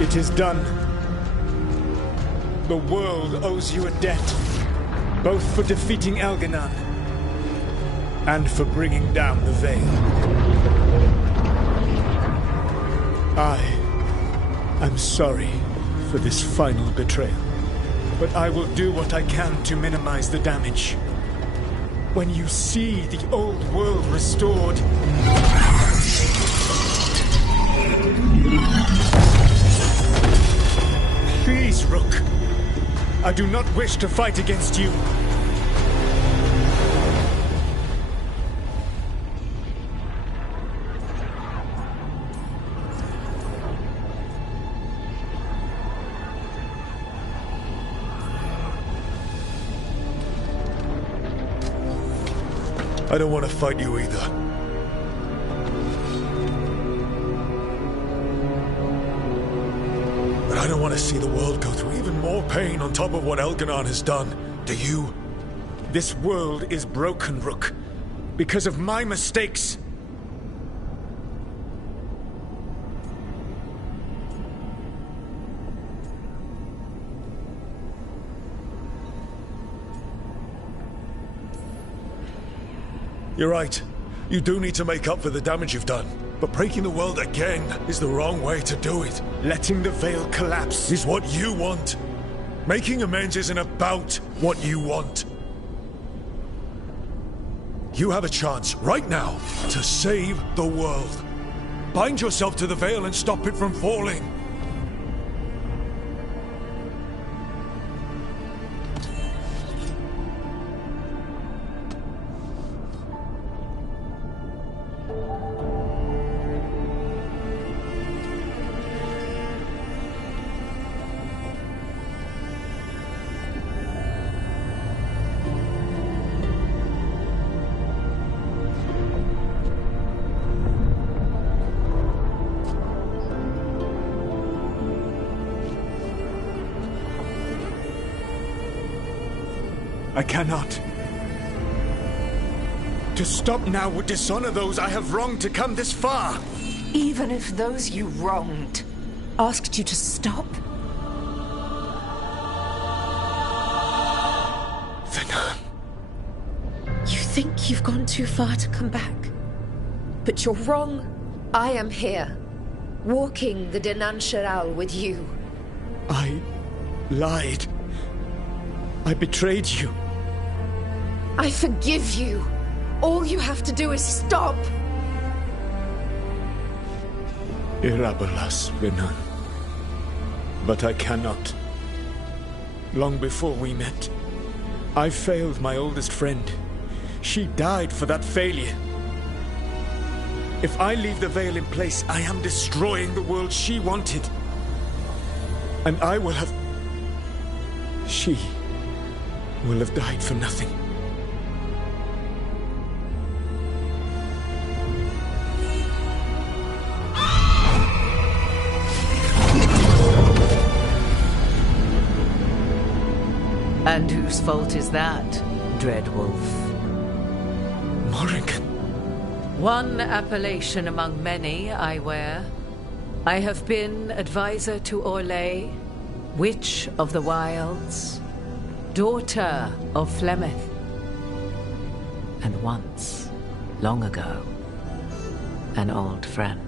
It is done. The world owes you a debt, both for defeating Elganon and for bringing down the Veil. I am sorry for this final betrayal, but I will do what I can to minimize the damage. When you see the old world restored, please, Rook. I do not wish to fight against you. I don't want to fight you either. But I don't want to see the world go through even more pain on top of what Elganon has done. Do you? This world is broken, Rook, because of my mistakes. You're right. You do need to make up for the damage you've done. But breaking the world again is the wrong way to do it. Letting the Veil collapse is what you want. Making amends isn't about what you want. You have a chance right now to save the world. Bind yourself to the Veil and stop it from falling. I cannot. To stop now would dishonor those I have wronged to come this far. Even if those you wronged asked you to stop? Venan. You think you've gone too far to come back. But you're wrong. I am here, walking the Denan Sheral with you. I lied. I betrayed you. I forgive you. All you have to do is stop. Irabolas, Venan. But I cannot. Long before we met, I failed my oldest friend. She died for that failure. If I leave the Veil in place, I am destroying the world she wanted. And I will have... She will have died for nothing. And whose fault is that, Dreadwolf? Morrigan. One appellation among many I wear. I have been advisor to Orlais, Witch of the Wilds, daughter of Flemeth, and once, long ago, an old friend.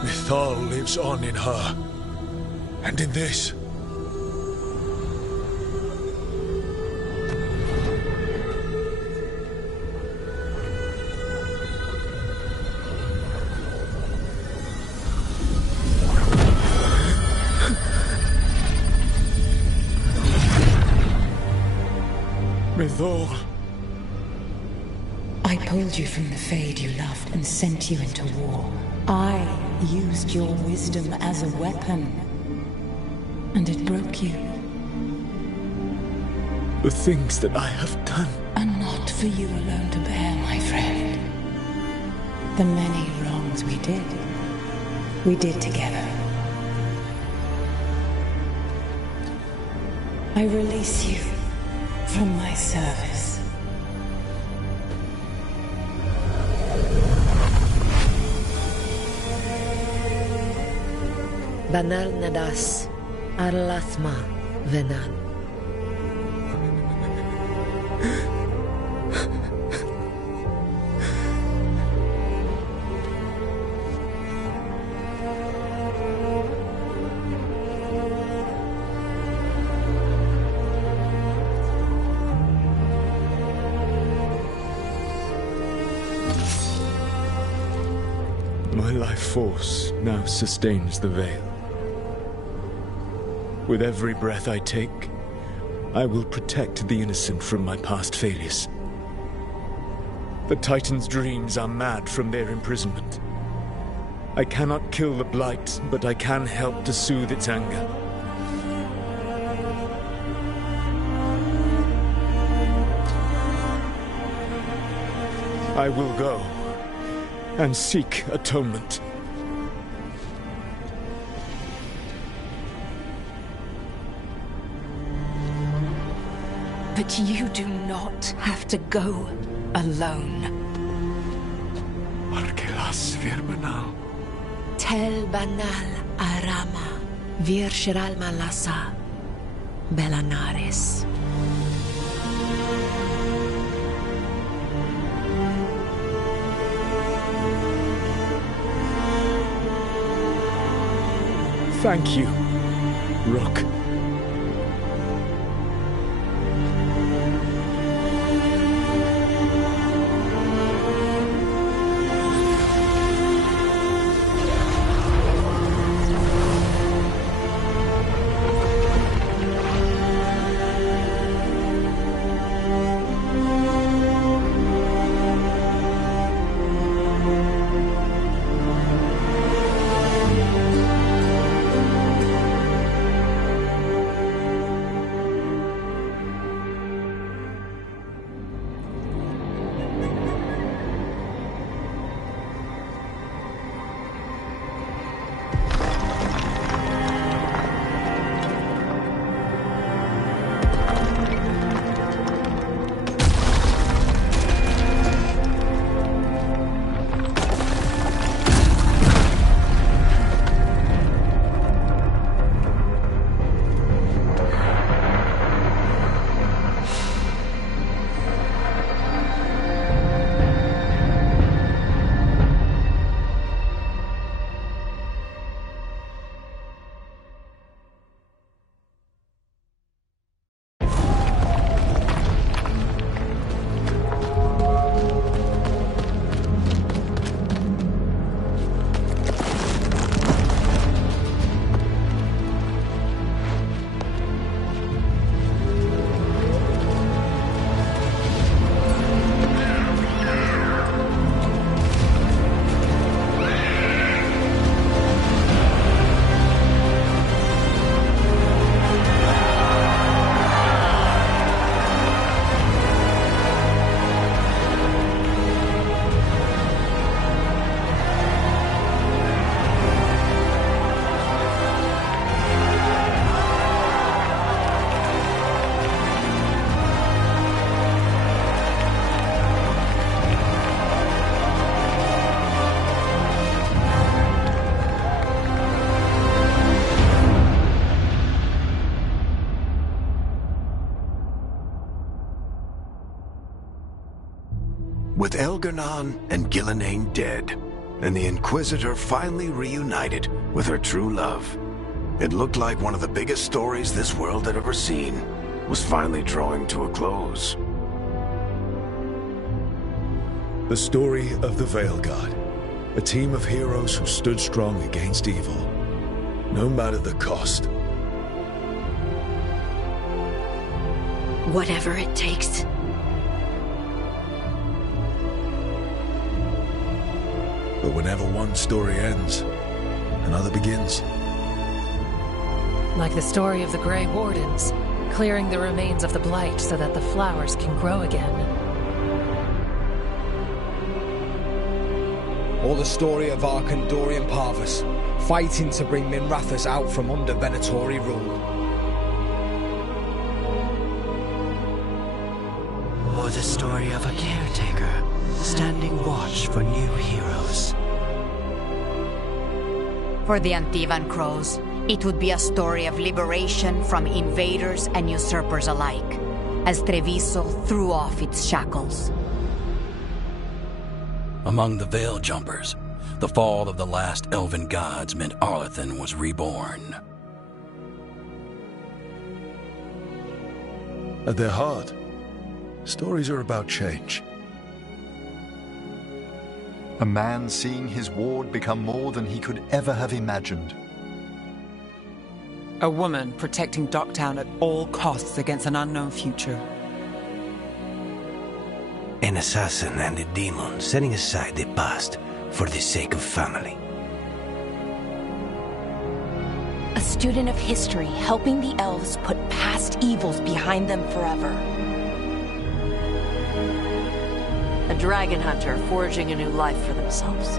Mythal lives on in her, and in this. Mythal. I pulled you from the Fade you loved and sent you into war. I used your wisdom as a weapon, and it broke you. The things that I have done are not for you alone to bear, my friend. The many wrongs we did together. I release you from my service. Banal Nadas, Arlathma, Venan. My life force now sustains the veil. With every breath I take, I will protect the innocent from my past failures. The Titan's dreams are mad from their imprisonment. I cannot kill the Blight, but I can help to soothe its anger. I will go and seek atonement. But you do not have to go alone. Arkelas Virbanal. Tel Banal Arama Vir Shiral Malasa Belanares. Thank you, Rook. With Elgar'nan and Gillenane dead, and the Inquisitor finally reunited with her true love, it looked like one of the biggest stories this world had ever seen was finally drawing to a close. The story of the Veilguard, a team of heroes who stood strong against evil, no matter the cost. Whatever it takes. But whenever one story ends, another begins. Like the story of the Grey Wardens, clearing the remains of the Blight so that the flowers can grow again. Or the story of Arkandorian Parvus, fighting to bring Minrathous out from under Venatori rule. Or the story of a caretaker, standing watch for new heroes. For the Antivan Crows, it would be a story of liberation from invaders and usurpers alike, as Treviso threw off its shackles. Among the Veil Jumpers, the fall of the last elven gods meant Arlathan was reborn. At their heart, stories are about change. A man seeing his ward become more than he could ever have imagined. A woman protecting Docktown at all costs against an unknown future. An assassin and a demon setting aside the past for the sake of family. A student of history helping the elves put past evils behind them forever. A dragon hunter forging a new life for themselves.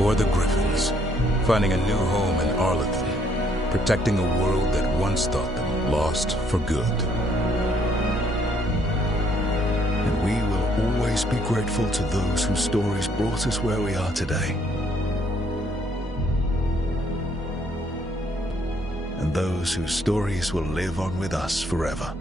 Or the Griffins, finding a new home in Arlington, protecting a world that once thought them lost for good. And we will always be grateful to those whose stories brought us where we are today. And those whose stories will live on with us forever.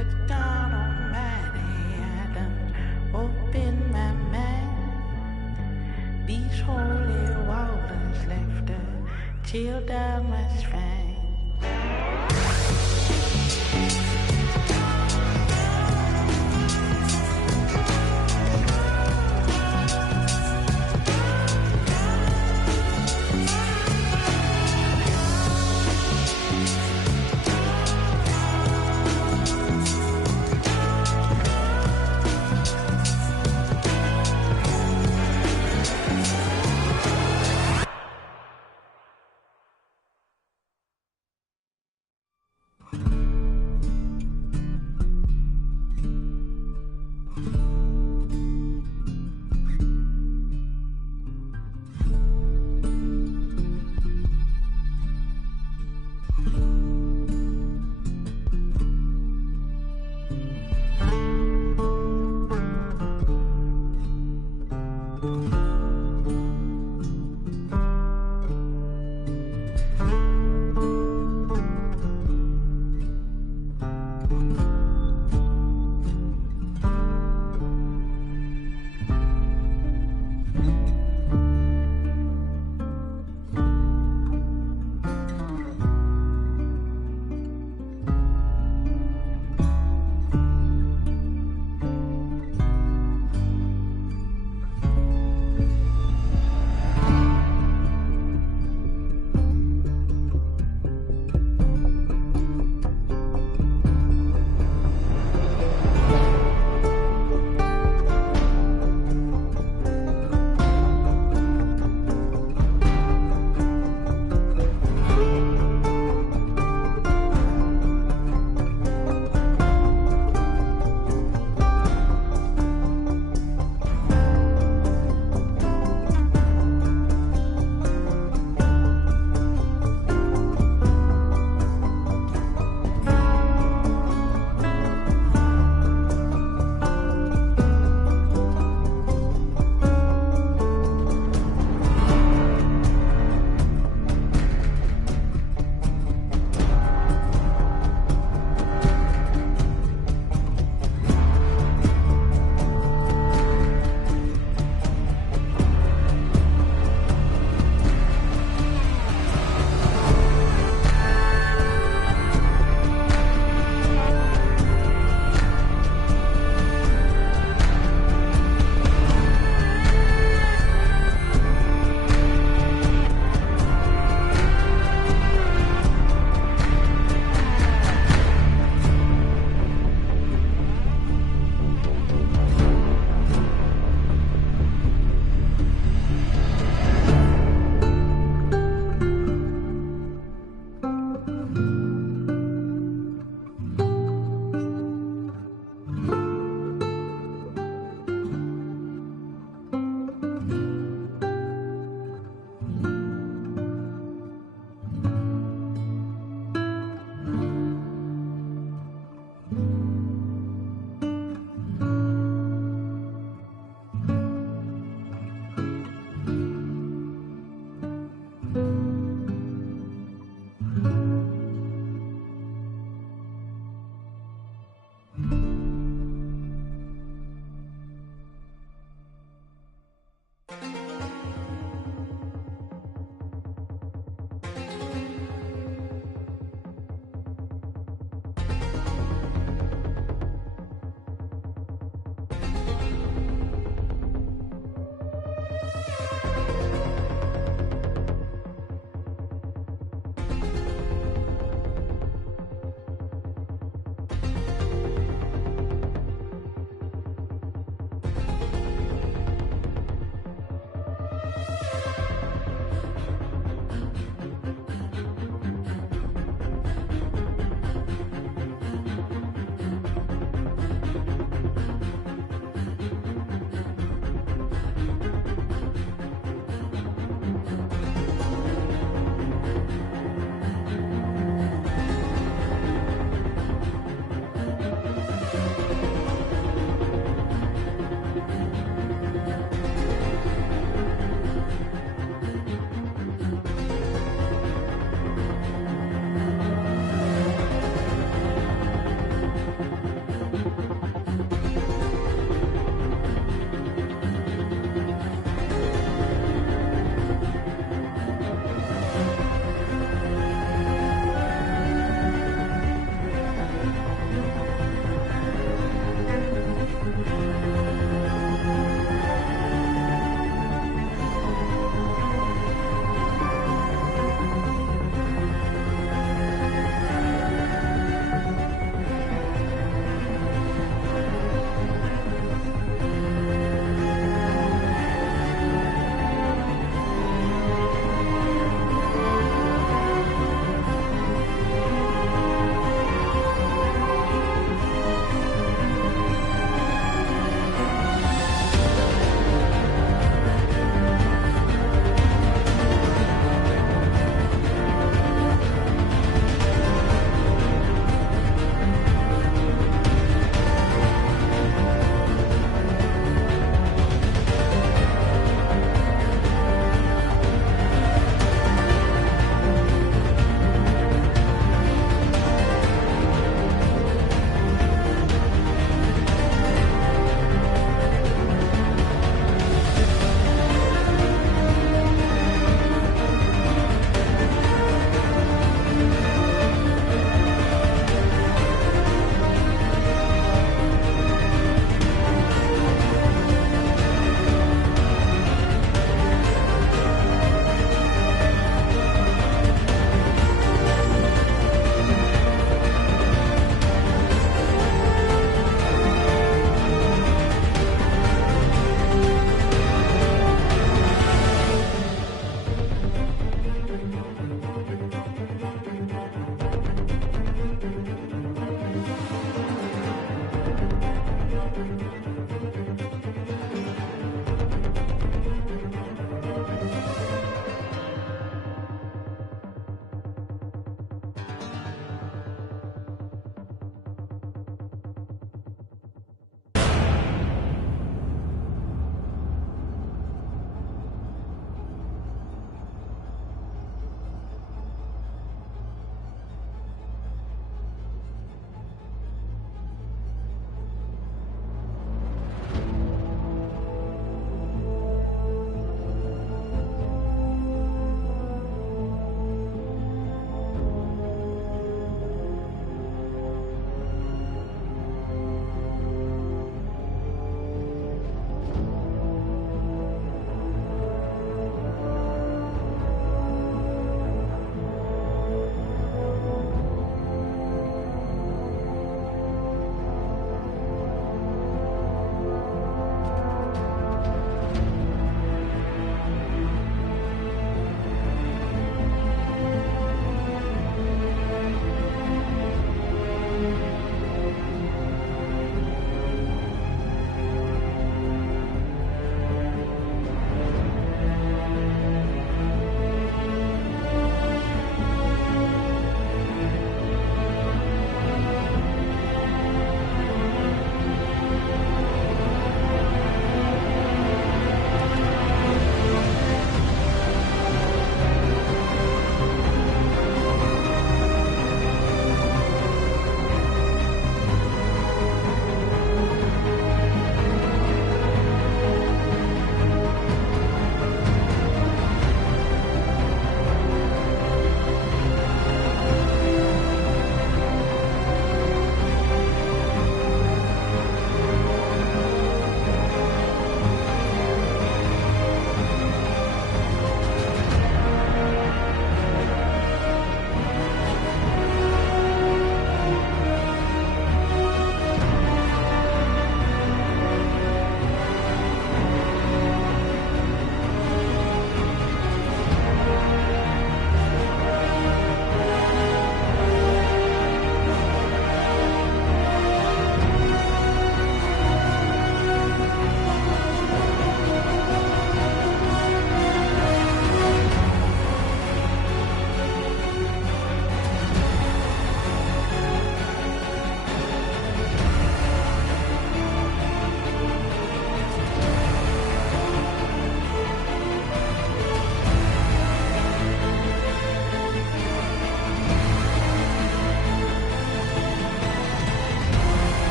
Good God Almighty, I done opened my mind. These holy waters left a chill down my spine.